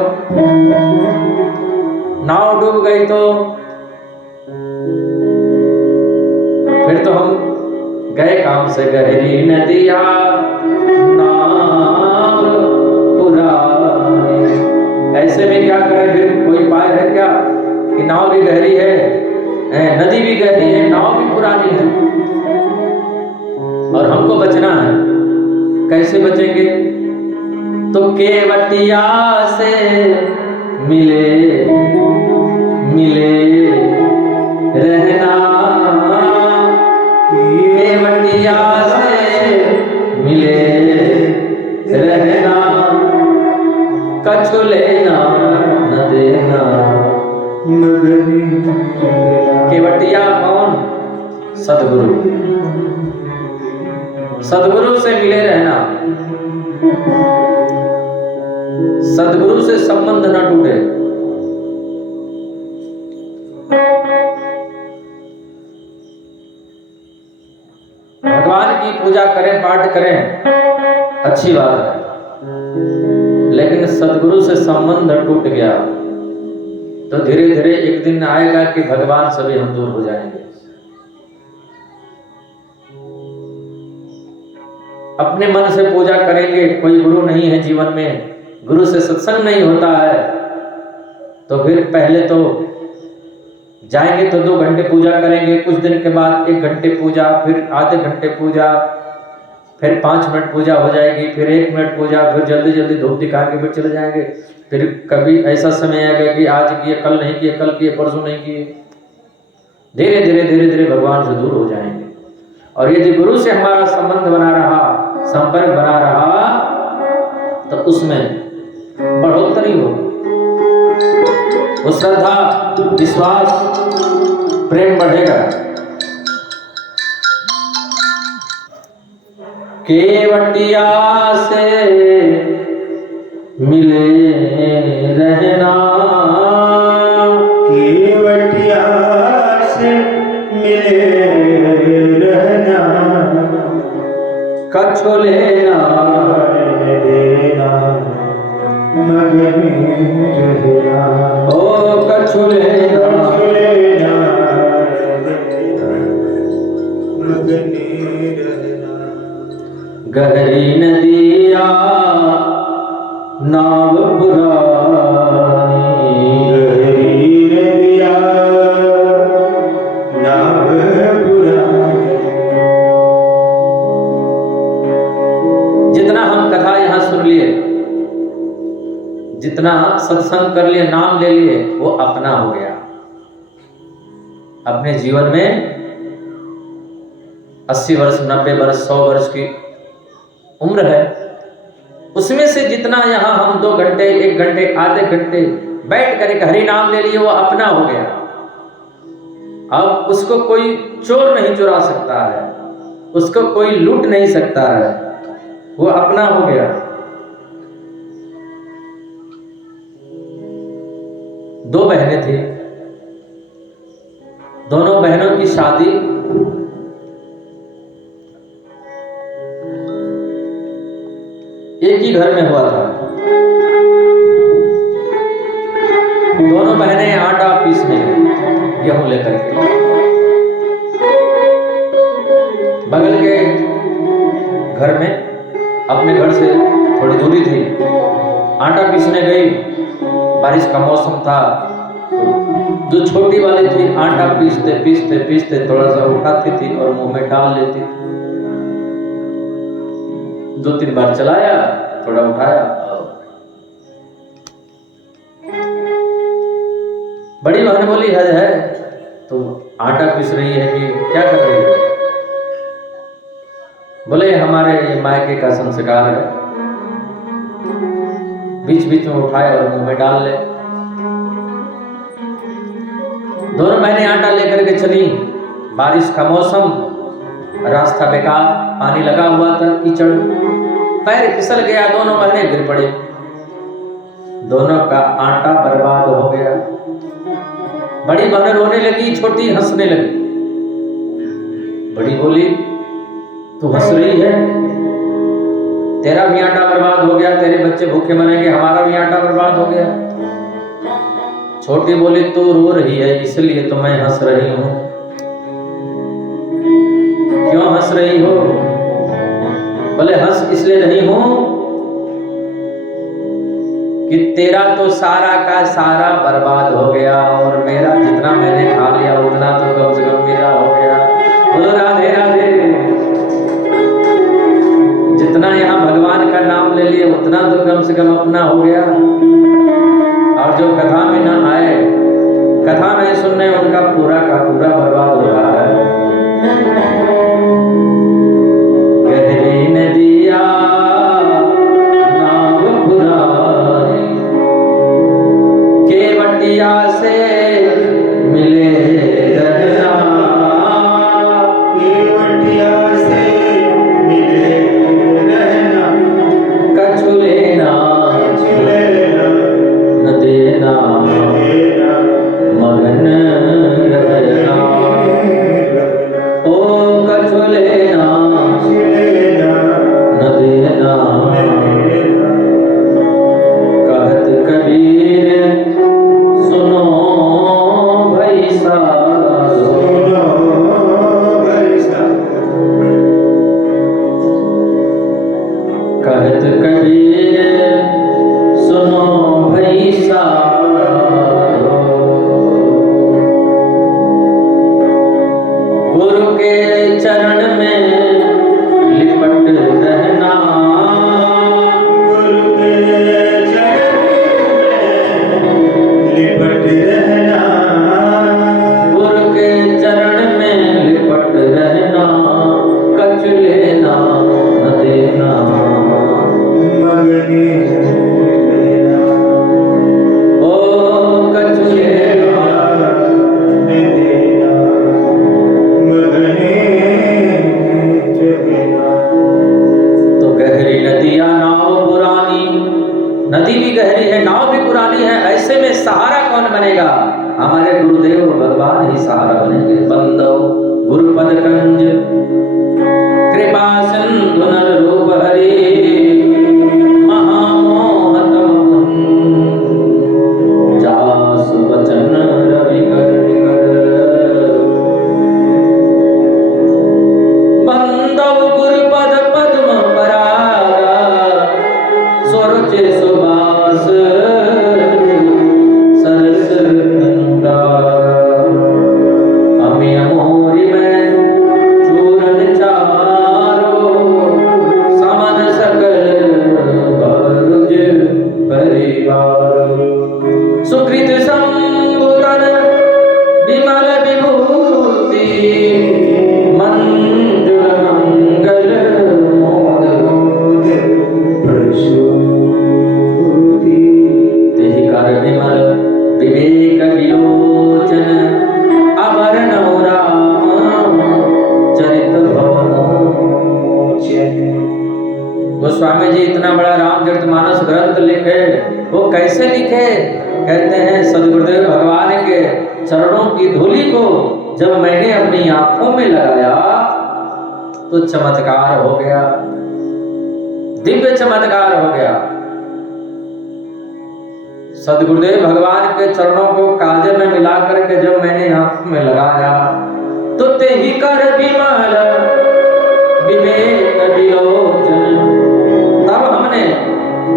नाव डूब गई तो फिर तो हम गए काम से। गहरी नदिया नाव नदी भी गहरी है, नाव भी पुरानी है, और हमको बचना है। कैसे बचेंगे? तो केवटिया से मिले मिले रहना, केवटिया से मिले रहना, कछु लेना न देना। केवटिया कौन? सदगुरु। सदगुरु से मिले रहना, सदगुरु से संबंध न टूटे। भगवान की पूजा करें, पाठ करें, अच्छी बात है, लेकिन सदगुरु से संबंध टूट गया तो धीरे धीरे एक दिन आएगा कि भगवान सभी हम दूर हो जाएंगे। अपने मन से पूजा करेंगे, कोई गुरु नहीं है जीवन में, गुरु से सत्संग नहीं होता है, तो फिर पहले तो जाएंगे तो 2 घंटे पूजा करेंगे, कुछ दिन के बाद 1 घंटे पूजा, फिर आधे घंटे पूजा, फिर 5 मिनट पूजा हो जाएगी, फिर 1 मिनट पूजा, फिर जल्दी जल्दी धूप दिखा के फिर चले जाएंगे। फिर कभी ऐसा समय आएगा कि आज किए, कल नहीं किए, कल किए, परसों नहीं किए। धीरे धीरे धीरे धीरे भगवान से दूर हो जाएंगे। और यदि गुरु से हमारा संबंध बना रहा, संपर्क बना रहा, तो उसमें बढ़ोतरी हो, वो श्रद्धा, विश्वास, प्रेम बढ़ेगा। केवटिया से मिले रहना, केवटिया से मिले रहना, कछु लेना देना, मगन रहना। ओ कछु लेना मगन रहना। गहरी नदिया नाव पुरानी, गहरी नदिया नाव पुरानी। जितना हम कथा यहाँ सुन लिए, जितना सत्संग कर लिए, नाम ले लिए, वो अपना हो गया। अपने जीवन में 80 वर्ष, 90 वर्ष, 100 वर्ष की उम्र है, उसमें से जितना यहाँ हम 2 घंटे, 1 घंटे, आधे घंटे बैठ कर एक हरि नाम ले लिए, वो अपना हो गया। अब उसको कोई चोर नहीं चुरा सकता है, उसको कोई लूट नहीं सकता है, वो अपना हो गया। दो बहनें थी, दोनों बहनों की शादी एक ही घर में हुआ था। दोनों बहनें आटा पीसने गई गेहूं लेकर के। बगल के घर में, अपने घर से थोड़ी दूरी थी, आटा पीसने गई। बारिश का मौसम था, जो छोटी वाली थी आटा पीसते पीसते पीसते थोड़ा सा उठाती थी और मुंह में डाल लेती थी। 2-3 बार चलाया, थोड़ा उठाया। बड़ी बहन बोली, हद है, तो आटा पीस रही है कि क्या कर रही है? बोले हमारे ये मायके का संस्कार है, बीच बीच में उठाए और मुंह में डाल ले। दोनों बहनें आटा लेकर के चली। बारिश का मौसम, रास्ता बेकार, पानी लगा हुआ था, कीचड़, पैर फिसल गया, दोनों बहनें गिर पड़े। दोनों का आटा बर्बाद हो गया। बड़ी बहन रोने लगी, छोटी हंसने लगी। बड़ी बोली, तू हंस रही है? तेरा भी आटा बर्बाद हो गया, तेरे बच्चे भूखे मरेंगे, हमारा भी आटा बर्बाद हो गया। छोटी बोली, तू रो रही है इसलिए तो मैं हंस रही हूं। क्यों हंस रही हो? बोले हंस इसलिए नहीं हूं कि तेरा तो सारा का सारा बर्बाद हो गया और मेरा जितना मैंने खा लिया उतना तो कम से कम मेरा हो गया। बोलो राधे राधे। जितना यहाँ भगवान का नाम ले लिए उतना तो कम से कम अपना हो गया। और जो कथा में ना आए, कथा नहीं सुनने, उनका पूरा का पूरा बर्बाद हो रहा है। गहरी नदिया नाव पुरानी, केवटिया से मिले रहना, केवटिया से मिले रहना, कछु लेना न देना, मगन रहना। ओ कछु लेना न देना, कहत कबीर सुनो भाई साधो। कहत कबीर सुनो भाई साधो। गुरु के चरण में लिपट रहना, गुरु के चरण में लिपट रहना, गुरु के चरण में लिपट रहना, कछ लेना न देना, मगने रहना, ओ कछ लेना। न देना, मगने रहना। तो गहरी नदियां नाव पुरानी, नदी भी गहरी है, नाव भी पुरानी है, ऐसे में सहारा कौन बनेगा? हमारे गुरुदेव भगवान ही सहारा बनेंगे। बंदो गुरुपद कंज कृपा सिंधु नर रूप हरि, महामोहतम पुन जासु वचन रवि कर निकर। बंदव गुरुपद पद्म परागा, स्वरुचि सुबास सरस अनुरागा। अमी अमोरी में चूरन चारो, समन सकल भरुज परिवार। सुकृत संबुतन विमल विभूति, मंजुल मंगल मोद तेहि कर विमल विवेक विलोचन, अमर नौ राम चरित गोस्वामी जी इतना बड़ा रामचरितमानस ग्रंथ लिखे, वो कैसे लिखे? कहते हैं सदगुरुदेव भगवान के चरणों की धूलि को जब मैंने अपनी आंखों में लगाया तो चमत्कार हो गया, दिव्य चमत्कार हो गया। सदगुरुदेव भगवान के चरणों को काजल में मिला करके जब मैंने आंखों में लगाया तो तेहि कर विमल विवेक विलोचन, तब हमने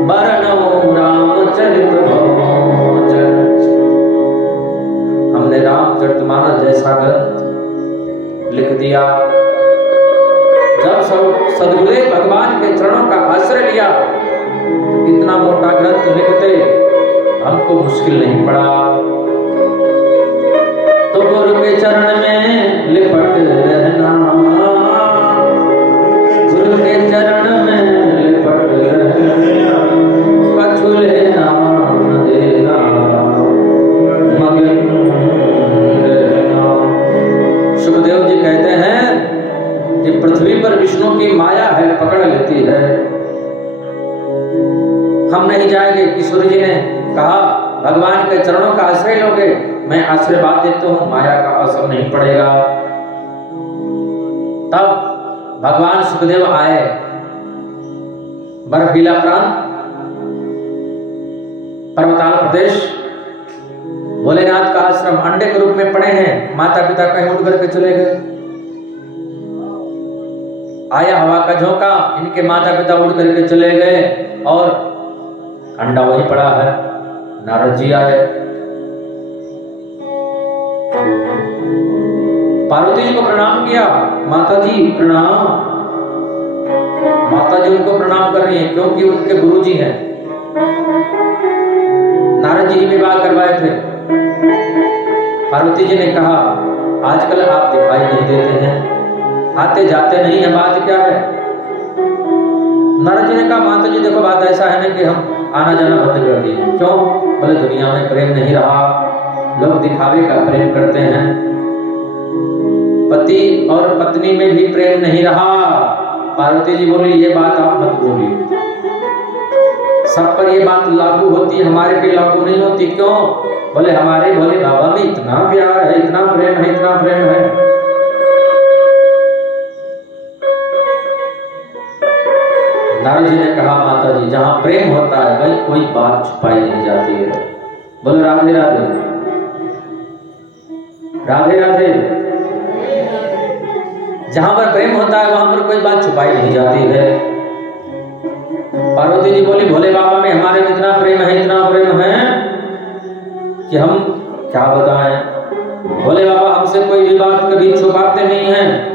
बरनौ रामचरित भवोचन, हमने रामचरितमानस जैसा ग्रंथ लिख दिया। जब सदगुरुदेव भगवान के चरणों का आश्रय लिया तो इतना मोटा ग्रंथ लिखते हमको मुश्किल नहीं पड़ा। तो गुरु के चरण में लिपट रहना, गुरु के चरण में लिपट रहना, कछु लेना न देना, मगन रहना। सुखदेव जी कहते हैं कि पृथ्वी पर विष्णु की माया है, पकड़ लेती है। हम नहीं जाएंगे। किशोर जी ने कहा भगवान के चरणों का आश्रय लोगे, मैं आशीर्वाद देता हूं, माया का असर नहीं पड़ेगा। तब भगवान सुखदेव आए बर्फीला प्रांत पर्वताल प्रदेश, भोलेनाथ का आश्रम अंडे के रूप में पड़े हैं। माता पिता कहीं उठ करके चले गए, आया हवा का झोंका, इनके माता पिता उड़ करके चले गए और अंडा वहीं पड़ा है। नारद जी आए, पार्वती जी को प्रणाम किया। माता जी प्रणाम। माता जी उनको प्रणाम कर रही हैं क्योंकि उनके गुरु जी हैं। नारद जी विवाह करवाए थे। पार्वती जी ने कहा आजकल आप दिखाई नहीं देते हैं, आते जाते नहीं है, बात क्या है? नारद जी ने कहा माता जी देखो बात ऐसा है ना कि हम आना जाना बंद कर दिए। क्यों? बोले दुनिया में प्रेम नहीं रहा, लोग दिखावे का प्रेम करते हैं। पति और पत्नी में भी प्रेम नहीं रहा। पार्वती जी बोली ये बात आप मत बोलिए, सब पर ये बात लागू होती है, हमारे पे लागू नहीं होती। क्यों? बोले हमारे भोले बाबा में इतना प्यार है, इतना प्रेम है, इतना प्रेम है। नारद जी ने कहा माता जी जहां प्रेम होता है भाई कोई बात छुपाई नहीं जाती है। बोले राधे राधे, राधे राधे। जहां पर प्रेम होता है वहां पर कोई बात छुपाई नहीं जाती है। पार्वती जी बोली भोले बाबा में हमारे में इतना प्रेम है, इतना प्रेम है कि हम क्या बताएं। भोले बाबा हमसे कोई भी बात कभी छुपाते नहीं हैं।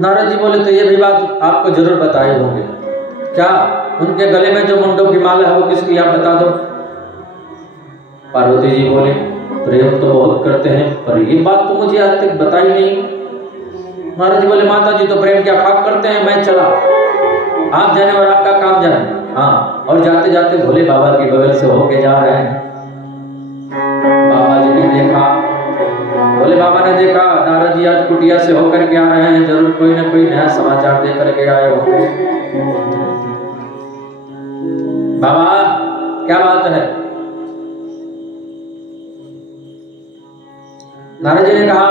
नारद जी बोले तो ये भी बात आपको जरूर बताए होंगे। क्या? उनके गले में जो मुंडों की माला है वो किसकी, आप बता दो। पार्वती जी बोले प्रेम तो बहुत करते हैं पर ये बात तो मुझे आज तक बताई नहीं। नारद जी बोले माता जी तो प्रेम क्या खाक करते हैं, मैं चला, आप जाने और आपका काम जाने। हाँ, और जाते जाते भोले बाबा के बगल से होके जा रहे हैं। बाबा जी ने देखा, भोले बाबा ने देखा नारद जी आज कुटिया से होकर के आ रहे हैं, जरूर कोई ना कोई नया समाचार दे करके आए होंगे। बाबा क्या बात है? नारद जी ने कहा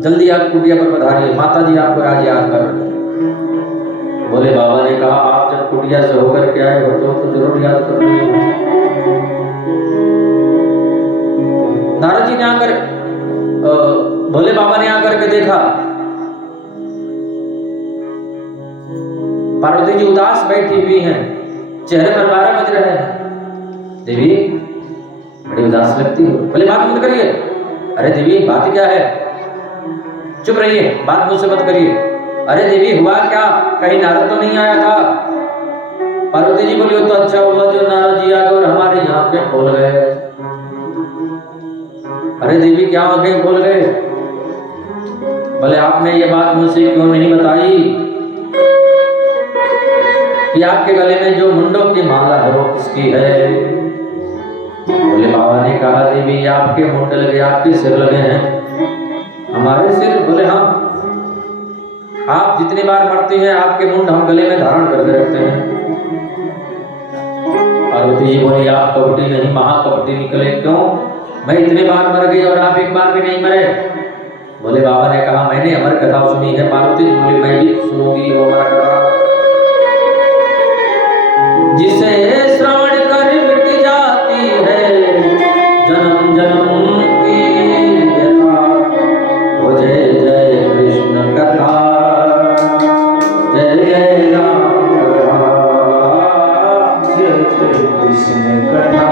जल्दी आप कुटिया पर पधारिए, माता जी आपको आज याद कर रहे हैं। भोले बाबा ने कहा आप जब कुटिया से होकर के आए हो तो जरूर याद कर रहे हो। नारद जी ने आकर भोले बाबा ने आकर के देखा पार्वती जी उदास बैठी हुई हैं, चेहरे पर 12 बज रहे हैं। देवी बड़ी उदास लगती हो। बोले बात मत करिए। अरे देवी बात क्या है? चुप रहिए, बात मुझसे मत करिए। अरे देवी हुआ क्या, कहीं नारद तो नहीं आया था? पार्वती जी बोली तो अच्छा हुआ जो नारद जी आकर और हमारे यहाँ पे खोल गए। अरे देवी क्या आंखें खोल गए? बोले आपने ये बात मुझसे क्यों नहीं बताई कि आपके गले में जो मुंडों की माला है वो किसकी है? बोले बाबा ने कहा देवी आपके मुंड लगे, आपके सिर लगे हैं। हमारे सिर? बोले हाँ, आप जितनी बार मरती हैं आपके मुंड हम गले में धारण करके रखते हैं। पार्वती जी बोली आप कपटी नहीं महाकपटी निकले। क्यों? मैं इतने बार मर गई और आप एक बार भी नहीं मरे। बोले बाबा ने कहा मैंने अमर कथा सुनी है। पार्वती जी बोली मैं भी सुनूंगी वो अमर कथा। जिसे श्रवण कर मिट जाती है जन्म जन्म की व्यथा, वो जय जय कृष्ण कथा, जय जय राम कथा, जय जय कृष्ण कथा,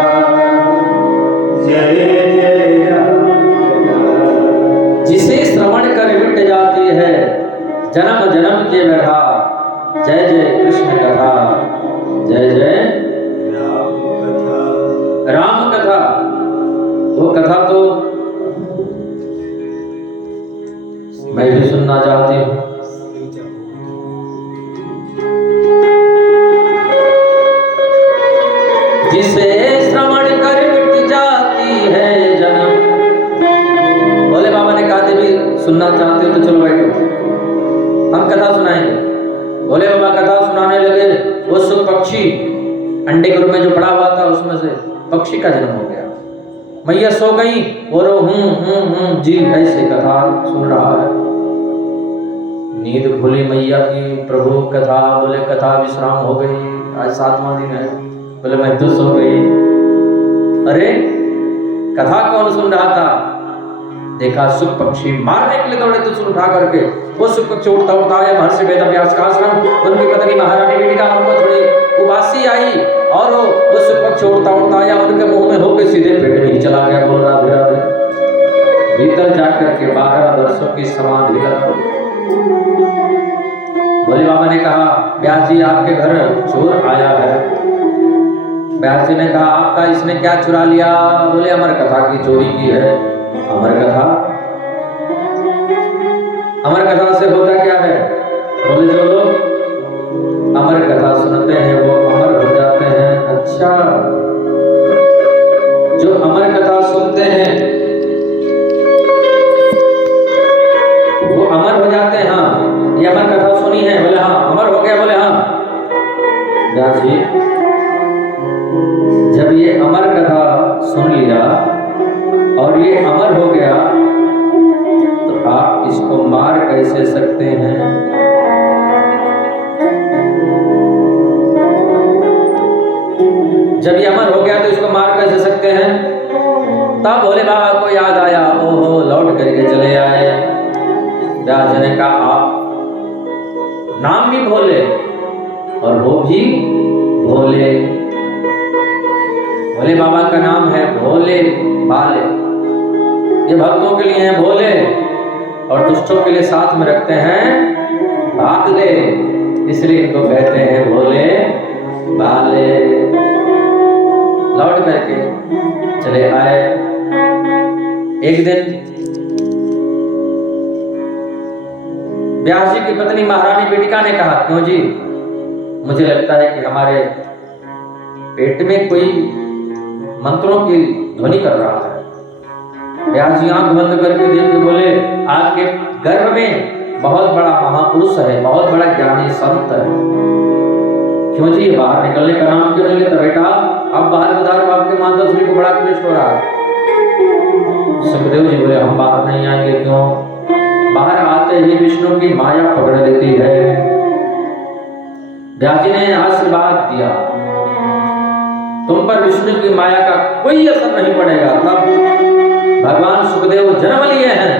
जय जय राम कथा। जिसे श्रवण कर मिट जाती है जन्म जन्म की व्यथा, जय जय कृष्ण कथा, जय जय राम कथा। राम कथा। वो कथा तो मैं भी सुनना चाहती हूँ। जिसे श्रवण कर मिट जाती है जन्म। भोले बाबा ने कहा देवी सुनना चाहते हो तो चलो बैठो, हम कथा सुनाएंगे। भोले बाबा कथा सुनाने लगे। वो सुख पक्षी अंडे के रूप में जो पड़ा हुआ था उसमें से पक्षी का जन्म हो गया। मैया सो गई और जी ऐसे कथा सुन रहा है। नींद खुली मैया की, प्रभु कथा, बोले कथा विश्राम हो गई, आज 7वां दिन है। बोले मैं तो सो गई। अरे कथा कौन सुन रहा था? देखा सुख पक्षी मारने के लिए दौड़े तो सुन उठा करके। वो सुख पक्षी उठता उठता आया महर्षि वेद व्यास का आश्रम। उनकी पत्नी महारानी बेटी का करके 12 वर्षों की समाधि लगा। भोले बाबा ने कहा, व्यास जी आपके घर चोर आया है। व्यास जी ने कहा, आपका इसने क्या चुरा लिया? बोले अमर कथा की चोरी की है। अमर कथा? अमर कथा से होता क्या है? बोले जो लोग अमर कथा सुनते हैं वो अमर हो जाते हैं। अच्छा, जो अमर कथा सुनते हैं वो अमर हो जाते हैं। हाँ, ये अमर कथा सुनी है? बोले हाँ। अमर हो गया? बोले हाँ। व्यास जी, जब ये अमर कथा सुन लिया और ये अमर हो गया तो आप इसको मार कैसे सकते हैं? जब ये अमर हो गया तो इसको मार कैसे सकते हैं? तब भोले बाबा को याद आया, ओहो, लौट करके चले आए। व्यास जी ने कहा, आप नाम भी भोले और हो भी भोले। भोले बाबा का नाम है भोले बाले। ये भक्तों के लिए है भोले और दुष्टों के लिए साथ में रखते हैं बाले, इसलिए इनको कहते हैं भोले बाले। लौट करके चले आए। एक दिन व्यास जी की पत्नी महारानी बेटिका ने कहा, क्यों जी, मुझे लगता है कि हमारे पेट में कोई मंत्रों की ध्वनि कर रहा है। व्यास जी आंख बंद करके देख के बोले, आपके गर्भ में बहुत बड़ा महापुरुष है, बहुत बड़ा ज्ञानी संत है। क्यों जी, बाहर निकलने का नाम क्यों नहीं लेता? बेटा अब बाहर बता, आपके माता श्री को बड़ा क्लेश हो रहा है। सुखदेव जी बोले, हम बाहर नहीं आएंगे। क्यों? बाहर आते ही विष्णु की माया पकड़ लेती है। व्यास जी ने आशीर्वाद दिया, तुम पर विष्णु की माया का कोई असर नहीं पड़ेगा। तब भगवान सुखदेव जन्म लिए हैं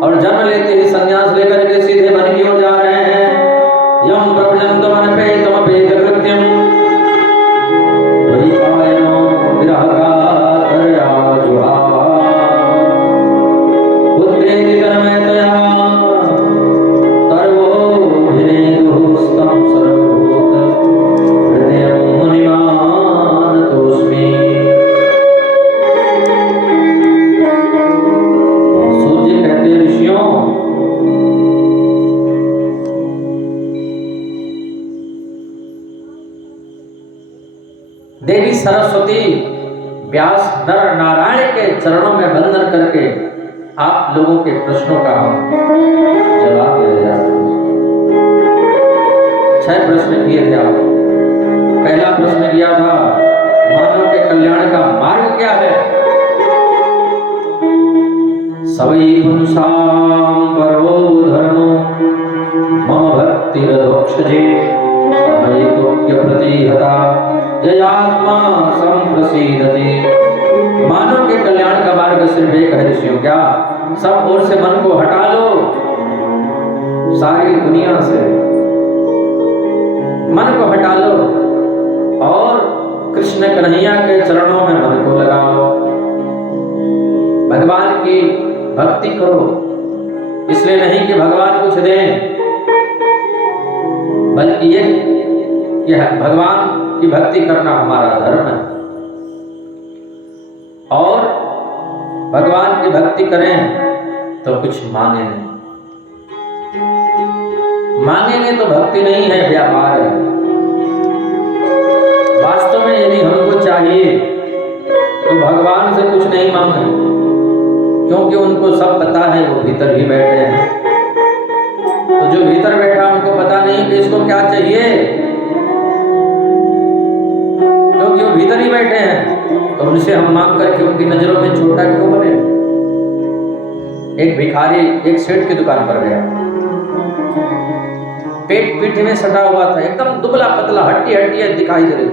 और जन्म लेते ही संन्यास लेकर के सीधे वन की ओर जा रहे हैं। यम प्रभजंत मन पे तम पे कृत्यम वही पायनो विरह का तरयाजुहा पुत्रे निकर्मे तया तरवो भिनेदुस्तम सर्वभूत हृदयं मुनिमान तोस्मि। सूर्य कहते ऋषियों, देवी सरस्वती व्यास नर नारायण के चरणों में वंदन करके आप लोगों के प्रश्नों का जवाब दिया जाता है। 6 प्रश्न किए थे आप। पहला प्रश्न किया था, मानव के कल्याण का मार्ग क्या है? सवै पुंसां परवो धर्मो मम भक्तिरधोक्षजे अहैतुक्य प्रतिहता जयात्मा संप्रसीदति। मानव के कल्याण का मार्ग सिर्फ एक है ऋषियों। क्या? सब ओर से मन को हटा लो, सारी दुनिया से मन को हटा लो और कृष्ण कन्हैया के चरणों में मन को लगाओ। भगवान की भक्ति करो, इसलिए नहीं कि भगवान कुछ दें, बल्कि ये भगवान की भक्ति करना हमारा धर्म है। और भगवान की भक्ति करें तो कुछ मांगे नहीं। मांगेंगे तो भक्ति नहीं है, व्यापार है। वास्तव में यदि हमको चाहिए तो भगवान से कुछ नहीं मांगे, क्योंकि उनको सब पता है, वो भीतर ही बैठे हैं। तो जो भीतर बैठा उनको पता नहीं कि इसको क्या चाहिए, क्योंकि वो भीतर ही बैठे हैं। तो उनसे हम मांग करके उनकी नजरों में छोटा क्यों बने? एक भिखारी एक सेठ की दुकान पर गया, पेट पीठ में सटा हुआ था, एकदम दुबला पतला, हड्डी हड्डियां दिखाई दे रही,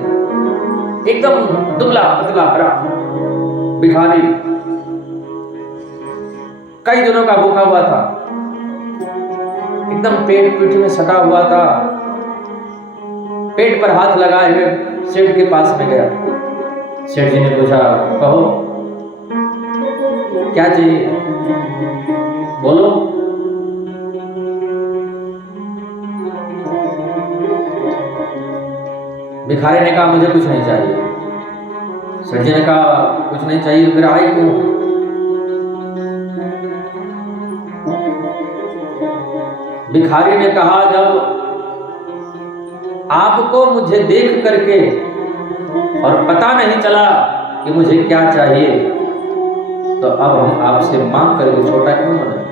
एकदम दुबला पतला हरा भिखारी, कई दिनों का भूखा हुआ था, एकदम पेट पीठ में सटा हुआ था। पेट पर हाथ लगाए हुए सेठ के पास में गया। सेठ जी ने पूछा, कहो क्या चाहिए? बोलो। भिखारी ने कहा मुझे कुछ नहीं चाहिए। सेठ जी ने कहा कुछ नहीं चाहिए, फिर आए क्यों? भिखारी ने कहा जब आपको मुझे देख करके और पता नहीं चला कि मुझे क्या चाहिए, तो अब हम आपसे मांग करके छोटा क्यों बने?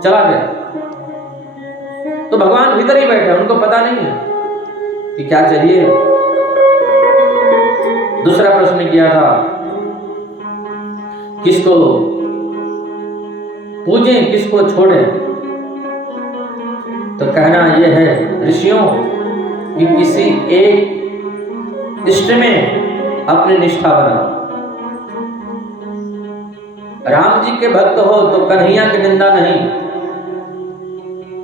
चला गया। तो भगवान भीतर ही बैठे, उनको पता नहीं है कि क्या चाहिए। दूसरा प्रश्न किया था, किसको पूजें किसको छोड़ें? तो कहना यह है ऋषियों कि किसी एक इष्ट में अपनी निष्ठा बनाओ। राम जी के भक्त हो तो कन्हैया की निंदा नहीं,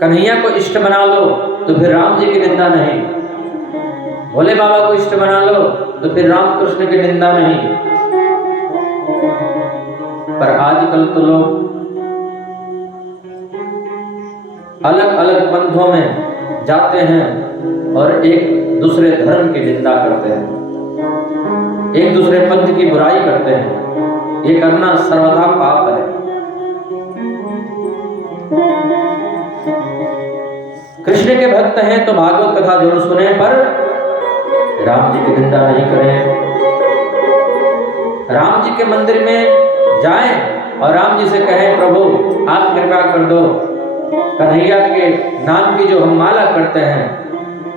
कन्हैया को इष्ट बना लो तो फिर राम जी की निंदा नहीं, भोले बाबा को इष्ट बना लो तो फिर रामकृष्ण की निंदा नहीं। पर आजकल तो लोग अलग अलग पंथों में जाते हैं और एक दूसरे धर्म की निंदा करते हैं, एक दूसरे पंथ की बुराई करते हैं। ये करना सर्वथा पाप है। कृष्ण के भक्त हैं तो भागवत कथा जरूर सुने, पर राम जी की निंदा नहीं करें। राम जी के मंदिर में जाएं और राम जी से कहें प्रभु आप कृपा कर दो, कन्हैया के नाम की जो हम माला करते हैं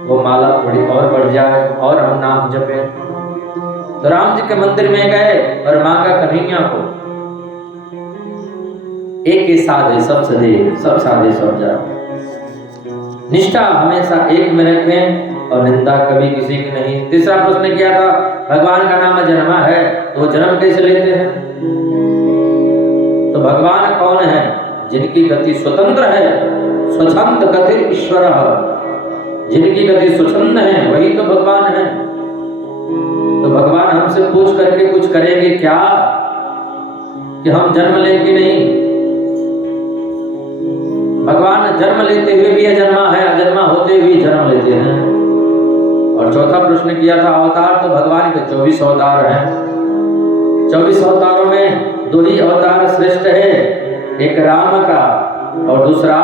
वो माला थोड़ी और बढ़ जाए और हम नाम जपें। तो राम जी के मंदिर में गए और मांगा कन्हैया को, एक ही साधे सब सधे, सब साधे सब जाए। निष्ठा हमेशा एक में रखें और निंदा कभी किसी की नहीं। तीसरा प्रश्न किया था, भगवान का नाम जन्मा है तो जन्म कैसे लेते हैं? तो भगवान कौन है? जिनकी गति स्वतंत्र है, स्वच्छंद गति ईश्वर, जिनकी गति स्वच्छंद है वही तो भगवान है। तो भगवान हमसे पूछ करके कुछ करेंगे क्या कि हम जन्म लेंगे? नहीं, भगवान जन्म लेते हुए भी अजन्मा है, अजन्मा होते हुए जन्म लेते हैं। और चौथा प्रश्न किया था, अवतार तो भगवान के 24 अवतार हैं। 24 अवतारों में 2 ही अवतार श्रेष्ठ है, एक राम का और दूसरा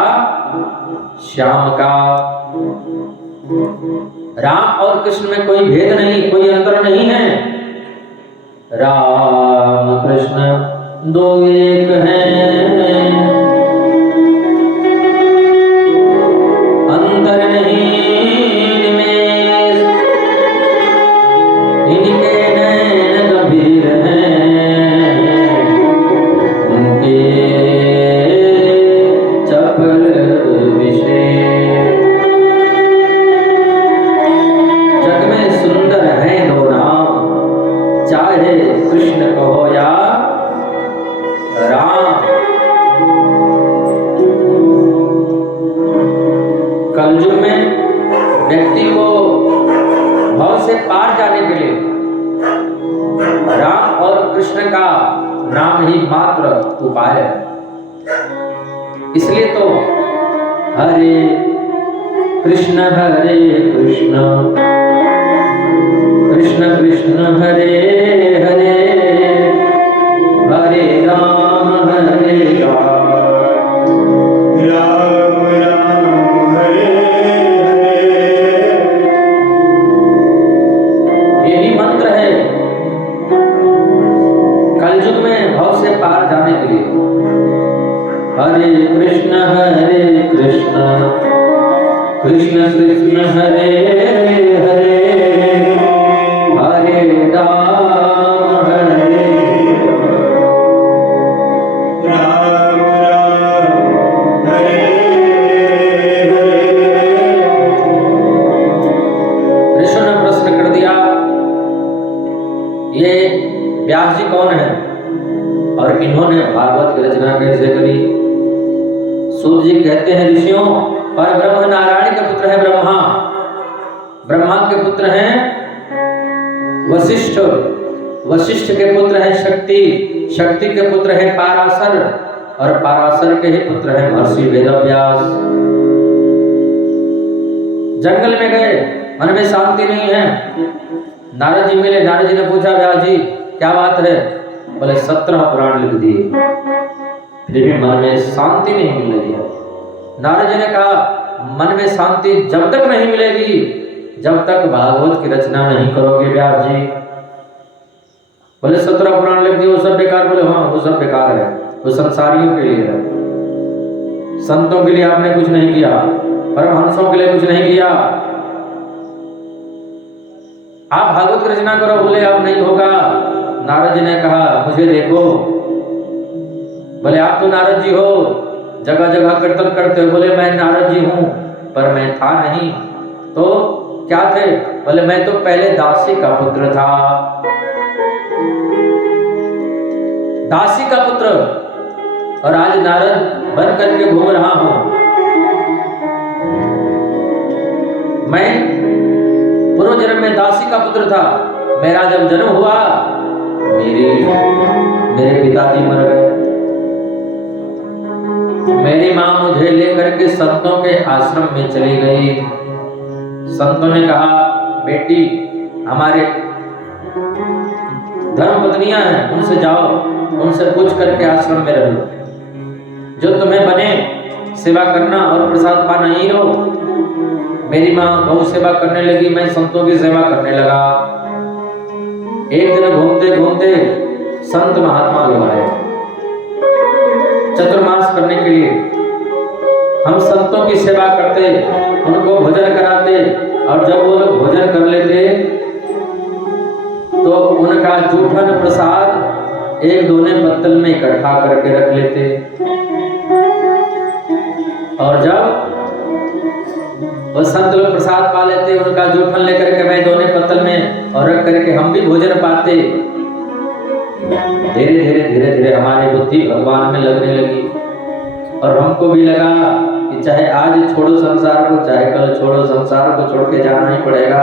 श्याम का। राम और कृष्ण में कोई भेद नहीं, कोई अंतर नहीं है। राम कृष्ण 2 एक हैं, अंतर नहीं इनमें, इनके नैन गंभीर हैं, उनके चपल विशेष। जग में सुंदर हैं 2 नाम, चाहे कृष्ण कहो या राम। कलयुग में व्यक्ति को भव से पार जाने के लिए राम और कृष्ण का नाम ही मात्र उपाय है। इसलिए तो हरे कृष्ण कृष्ण कृष्ण हरे हरे, हरे राम राम राम हरे हरे। यही मंत्र है कलयुग में भव से पार जाने के लिए। हरे कृष्ण कृष्ण कृष्ण हरे हरे, हरे राम राम राम हरे हरे। ऋषि ने प्रश्न कर दिया, ये व्यास जी कौन है और इन्होंने भागवत की रचना कैसे करी? सूत जी कहते हैं ऋषियों, पर ब्रह्म नारायण के पुत्र है ब्रह्मा, ब्रह्मा के पुत्र हैं वशिष्ठ, वशिष्ठ के पुत्र हैं शक्ति, शक्ति के पुत्र हैं पाराशर, और पाराशर के ही पुत्र हैं महर्षि वेदव्यास। जंगल में गए, मन में शांति नहीं है। नारद जी मिले, नारद जी ने पूछा व्यास जी क्या बात है? बोले 17 पुराण लिख दिए, फिर भी मन में शांति नहीं मिल रही है। नारद जी ने कहा मन में शांति जब तक नहीं मिलेगी जब तक भागवत की रचना नहीं करोगे व्यास जी। बोले 17 पुराण लिख दिए वो सब बेकार? बोले हाँ वो सब बेकार है, वो संसारियों के लिए है, संतों के लिए आपने कुछ नहीं किया, परमहंसों के लिए कुछ नहीं किया। आप भागवत की रचना करो। बोले अब नहीं होगा। नारद जी ने कहा मुझे देखो। बोले आप तो नारद जी हो, जगह जगह कीर्तन करते हो। बोले मैं नारद जी हूं, पर मैं था नहीं। तो क्या थे? बोले मैं तो पहले दासी का पुत्र था, दासी का पुत्र, और आज नारद बन करके घूम रहा हूं। मैं पूर्व जन्म में दासी का पुत्र था। मेरा जब जन्म हुआ मेरे पिताजी मर गए। मेरी मां मुझे लेकर के संतों के आश्रम में चली गई। संतों ने कहा बेटी हमारे धर्म पत्नियां हैं, उनसे जाओ, उनसे पूछ करके आश्रम में रहो, जो तुम्हें बने सेवा करना और प्रसाद पाना यहीं रहो। मेरी माँ गौ सेवा करने लगी, मैं संतों की सेवा करने लगा। एक दिन घूमते घूमते संत महात्मा लोग आए चतुर्मास करने के लिए। हम संतों की सेवा करते, उनको भोजन कराते, और जब वो लोग भोजन कर लेते तो उनका जूठन प्रसाद एक दोने पत्तल में इकट्ठा करके रख लेते, और जब वो संत लोग प्रसाद पा लेते उनका जूठन लेकर के मैं दोने पत्तल में और रख करके हम भी भोजन पाते। धीरे धीरे धीरे धीरे हमारी बुद्धि भगवान में लगने लगी, और हमको भी लगा कि चाहे आज छोड़ो संसार को, चाहे कल छोड़ो, संसार को छोड़ के जाना ही पड़ेगा,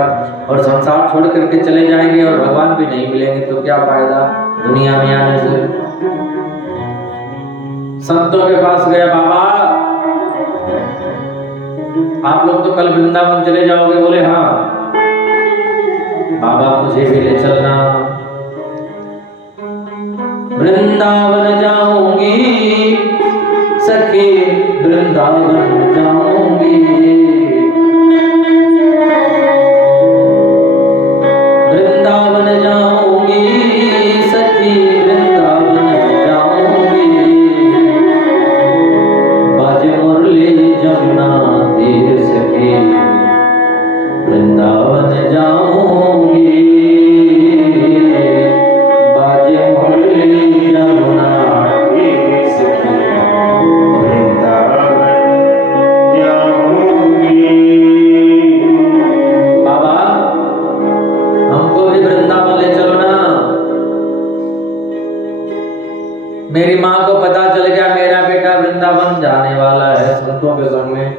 और संसार छोड़ करके चले जाएंगे और भगवान भी नहीं मिलेंगे तो क्या फायदा दुनिया में आने से। संतों के पास गया, बाबा आप लोग तो कल वृंदावन चले जाओगे? बोले हाँ। बाबा मुझे भी ले चलना। वृंदावन जाऊंगी सखी, वृंदावन जाऊंगी, वृंदावन जाऊंगी सखी, वृंदावन जाऊंगी, बाजे मुरली जमुना तीर सखी, वृंदावन जाऊंगी, बाजे मुरली जमुना तीर सखी, वृंदावन जाऊंगी। बाबा हमको भी वृंदावन ले चलो ना। मेरी माँ को पता चल गया मेरा बेटा वृंदावन जाने वाला है संतों के संग में।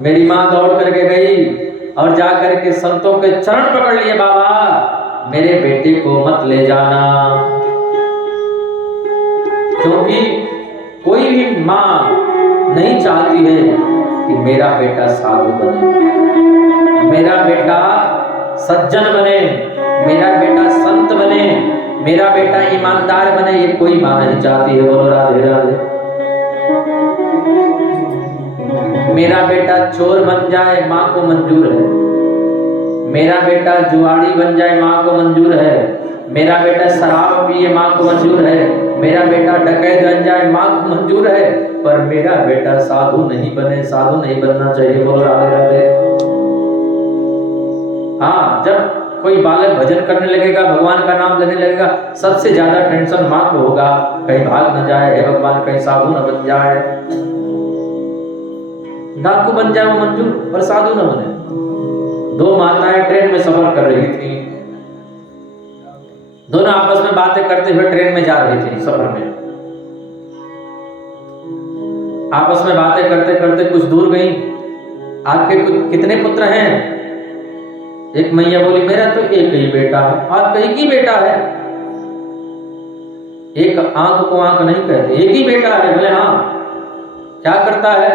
मेरी माँ दौड़ करके गई और जा करके संतों के चरण पकड़ लिए, बाबा मेरे बेटे को मत ले जाना, क्योंकि कोई भी माँ नहीं चाहती है कि मेरा बेटा साधु बने, मेरा बेटा सज्जन बने, मेरा बेटा संत बने, मेरा बेटा ईमानदार बने। ये कोई माँ नहीं चाहती है। बोलो राधे राधे। मेरा बेटा चोर बन जाए माँ को मंजूर है, मेरा बेटा जुआड़ी बन जाए माँ को मंजूर है, मेरा बेटा शराब पिए माँ को मंजूर है, मेरा बेटा डकैत बन जाए माँ को मंजूर है, पर मेरा बेटा साधु नहीं बने, साधु नहीं बनना चाहिए। बोलो राधे राधे। हाँ, जब कोई बालक भजन करने लगेगा, भगवान का नाम लेने लगेगा, सबसे ज्यादा टेंशन माँ को होगा, कहीं भाग न जाए, हे भगवान कहीं साधु न बन जाए। डाकू बन जाए वो मंजूर, पर साधु न बने। दो माताएं ट्रेन में सफर कर रही थी, दोनों आपस में बातें करते हुए ट्रेन में जा रही थी। सफर में आपस में बातें करते करते कुछ दूर गई। आपके कितने पुत्र हैं? एक मैया बोली मेरा तो एक ही बेटा है। आपका एक ही बेटा है? एक आंख को आंख नहीं कहते, एक ही बेटा है। बोले हाँ, क्या करता है?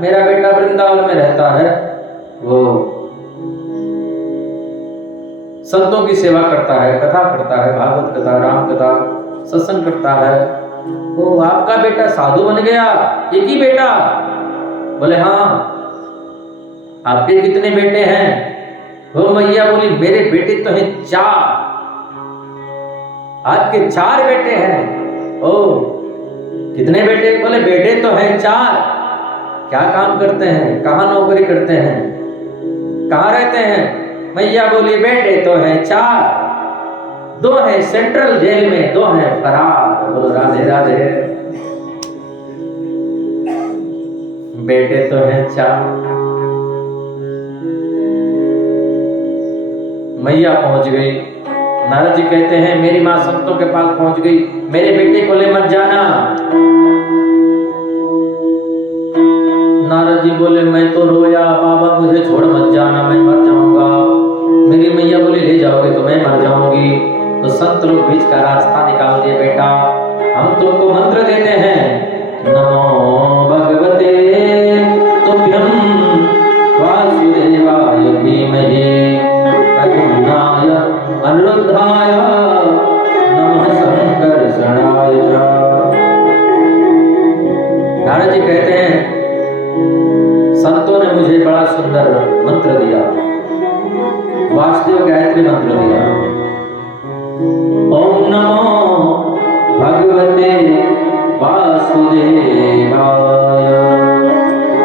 मेरा बेटा वृंदावन में रहता है, वो संतों की सेवा करता है, कथा करता है, भागवत कथा, राम कथा, सत्संग करता है। वो आपका बेटा साधु बन गया, एक ही बेटा? बोले हाँ। आपके कितने बेटे हैं? वो मैया बोली मेरे बेटे तो हैं 4। आपके 4 बेटे हैं? ओ, कितने बेटे? बोले बेटे तो हैं 4। क्या काम करते हैं? कहाँ नौकरी करते हैं? कहाँ रहते हैं? मैया बोली बेटे तो हैं 4, 2 हैं सेंट्रल जेल में, 2 हैं फरार। बोलो राधे राधे। बेटे तो हैं 4। मैया पहुंच गई। नारद जी कहते हैं मेरी माँ संतों के पास पहुंच गई, मेरे बेटे को ले मत जाना। नारद जी बोले मैं तो रोया, बाबा मुझे छोड़ मत जाना, मैं मर जाऊंगा। मेरी मैया बोली ले जाओगे तो मैं मर जाऊंगी। तो संत लोग बीच का रास्ता निकाल दिए, बेटा हम तुमको मंत्र देते हैं, नमो भगवते तुभ्यं वासुदेवाय धीमहि प्रद्युम्नाय अनिरुद्धाय नमः संकर्षणाय च। नारद जी कहते हैं संतों ने मुझे बड़ा सुंदर मंत्र दिया, वासुदेव गायत्री मंत्र दिया। ओम नमो भगवते वासुदेवाय।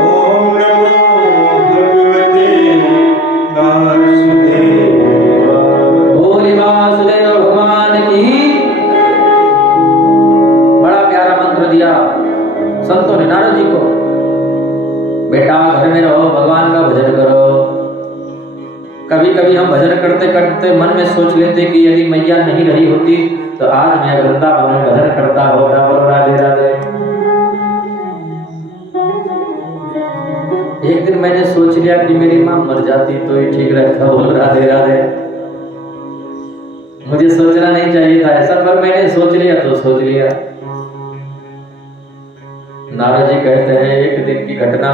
ओम नमो भगवते वासुदेवाय। बोले वासुदेव भगवान की। बड़ा प्यारा मंत्र दिया संतों ने नारद जी को। बेटा घर में रहो, भगवान का भजन करो। कभी कभी हम भजन करते करते मन में सोच लेते कि यदि मैया नहीं रही होती तो आज मैं वृंदावन में भजन करता होता। बोलो राधे राधे। एक दिन मैंने सोच लिया कि मेरी माँ मर जाती तो ही ठीक रहता। बोलो राधे राधे। मुझे सोचना नहीं चाहिए था ऐसा, पर मैंने सोच लिया तो सोच लिया। नारद जी कहते हैं एक दिन की घटना।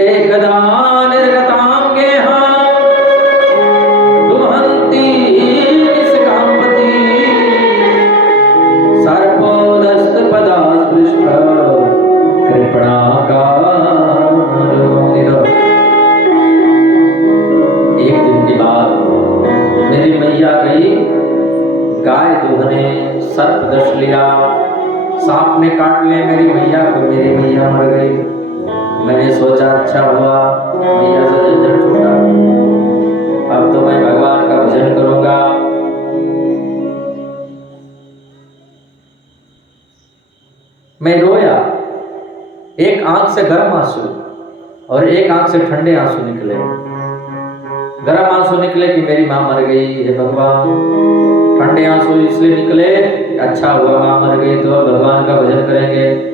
एकदा निर्गतां गेहां दुहन्ति निष्कामपति सर्पोदस्तपदा स्पृष्ट कृपणाकारो निरः। एक दिन की बात, मेरी मैया गई गाय दूहने, सर्प दंश लिया, सांप ने काट लिया मेरी मैया को, मेरी मैया मर गई। मैंने सोचा अच्छा हुआ मैया से झंझट छूटा, अब तो मैं भगवान का भजन करूंगा। मैं रोया, एक आंख से गर्म आंसू और एक आंख से ठंडे आंसू निकले। गर्म आंसू निकले कि मेरी माँ मर गई है भगवान, ठंडे आंसू इसलिए निकले अच्छा हुआ माँ मर गई तो भगवान का भजन करेंगे।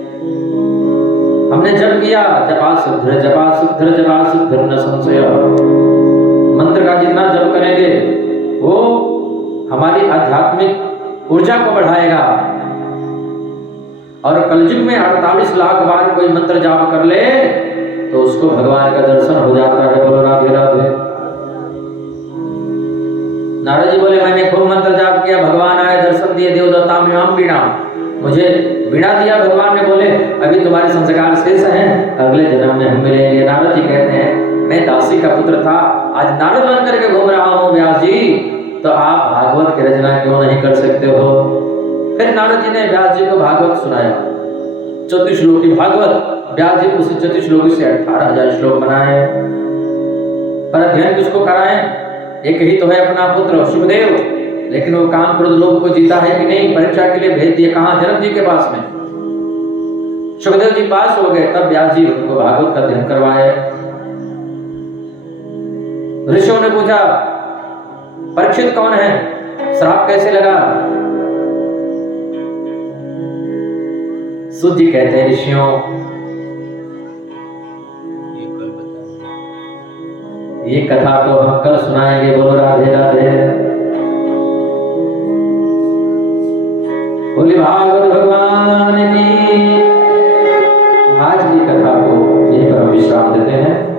हमने जप किया, जपा सिद्ध जपा सिद्ध जपा सिद्ध न संशय। मंत्र का जितना जप करेंगे वो हमारी आध्यात्मिक ऊर्जा को बढ़ाएगा। और कलयुग में 48 लाख बार कोई मंत्र जाप कर ले तो उसको भगवान का दर्शन हो जाता है। बोलो राधे राधे। नारद जी बोले मैंने खूब मंत्र जाप किया, भगवान आए, दर्शन दिए, देवदत्ता में वीणा, मुझे वीणा दिया भगवान ने। बोले अभी तुम्हारे संस्कार शेष हैं, अगले जन्म में हम मिलेंगे। नारद जी कहते हैं मैं दासी का पुत्र था, आज नारद बन करके घूम रहा हूँ व्यास जी, तो आप भागवत की रचना क्यों नहीं कर सकते हो? फिर नारद जी ने व्यास जी को भागवत सुनाया, 34 श्लोकी भागवत। व्यास जी उसी 34 श्लोकी से 18,000 श्लोक बनाए। पर अध्ययन किसको कराएं? एक ही तो है अपना पुत्र सुखदेव, लेकिन वो काम क्रोध लोभ को जीता है कि नहीं? परीक्षा के लिए भेज दिए कहां? जनक जी के पास में। सुखदेव जी पास हो गए, तब व्यास जी उनको भागवत का अध्ययन करवाए। ऋषियों ने पूछा परीक्षित कौन है, श्राप कैसे लगा? सूत जी कहते हैं ऋषियों ये कथा तो हम कल सुनाएंगे। बोलो राधे राधे। बोले भागवत भगवान की। आज की कथा को यहीं पर हम विश्राम देते हैं।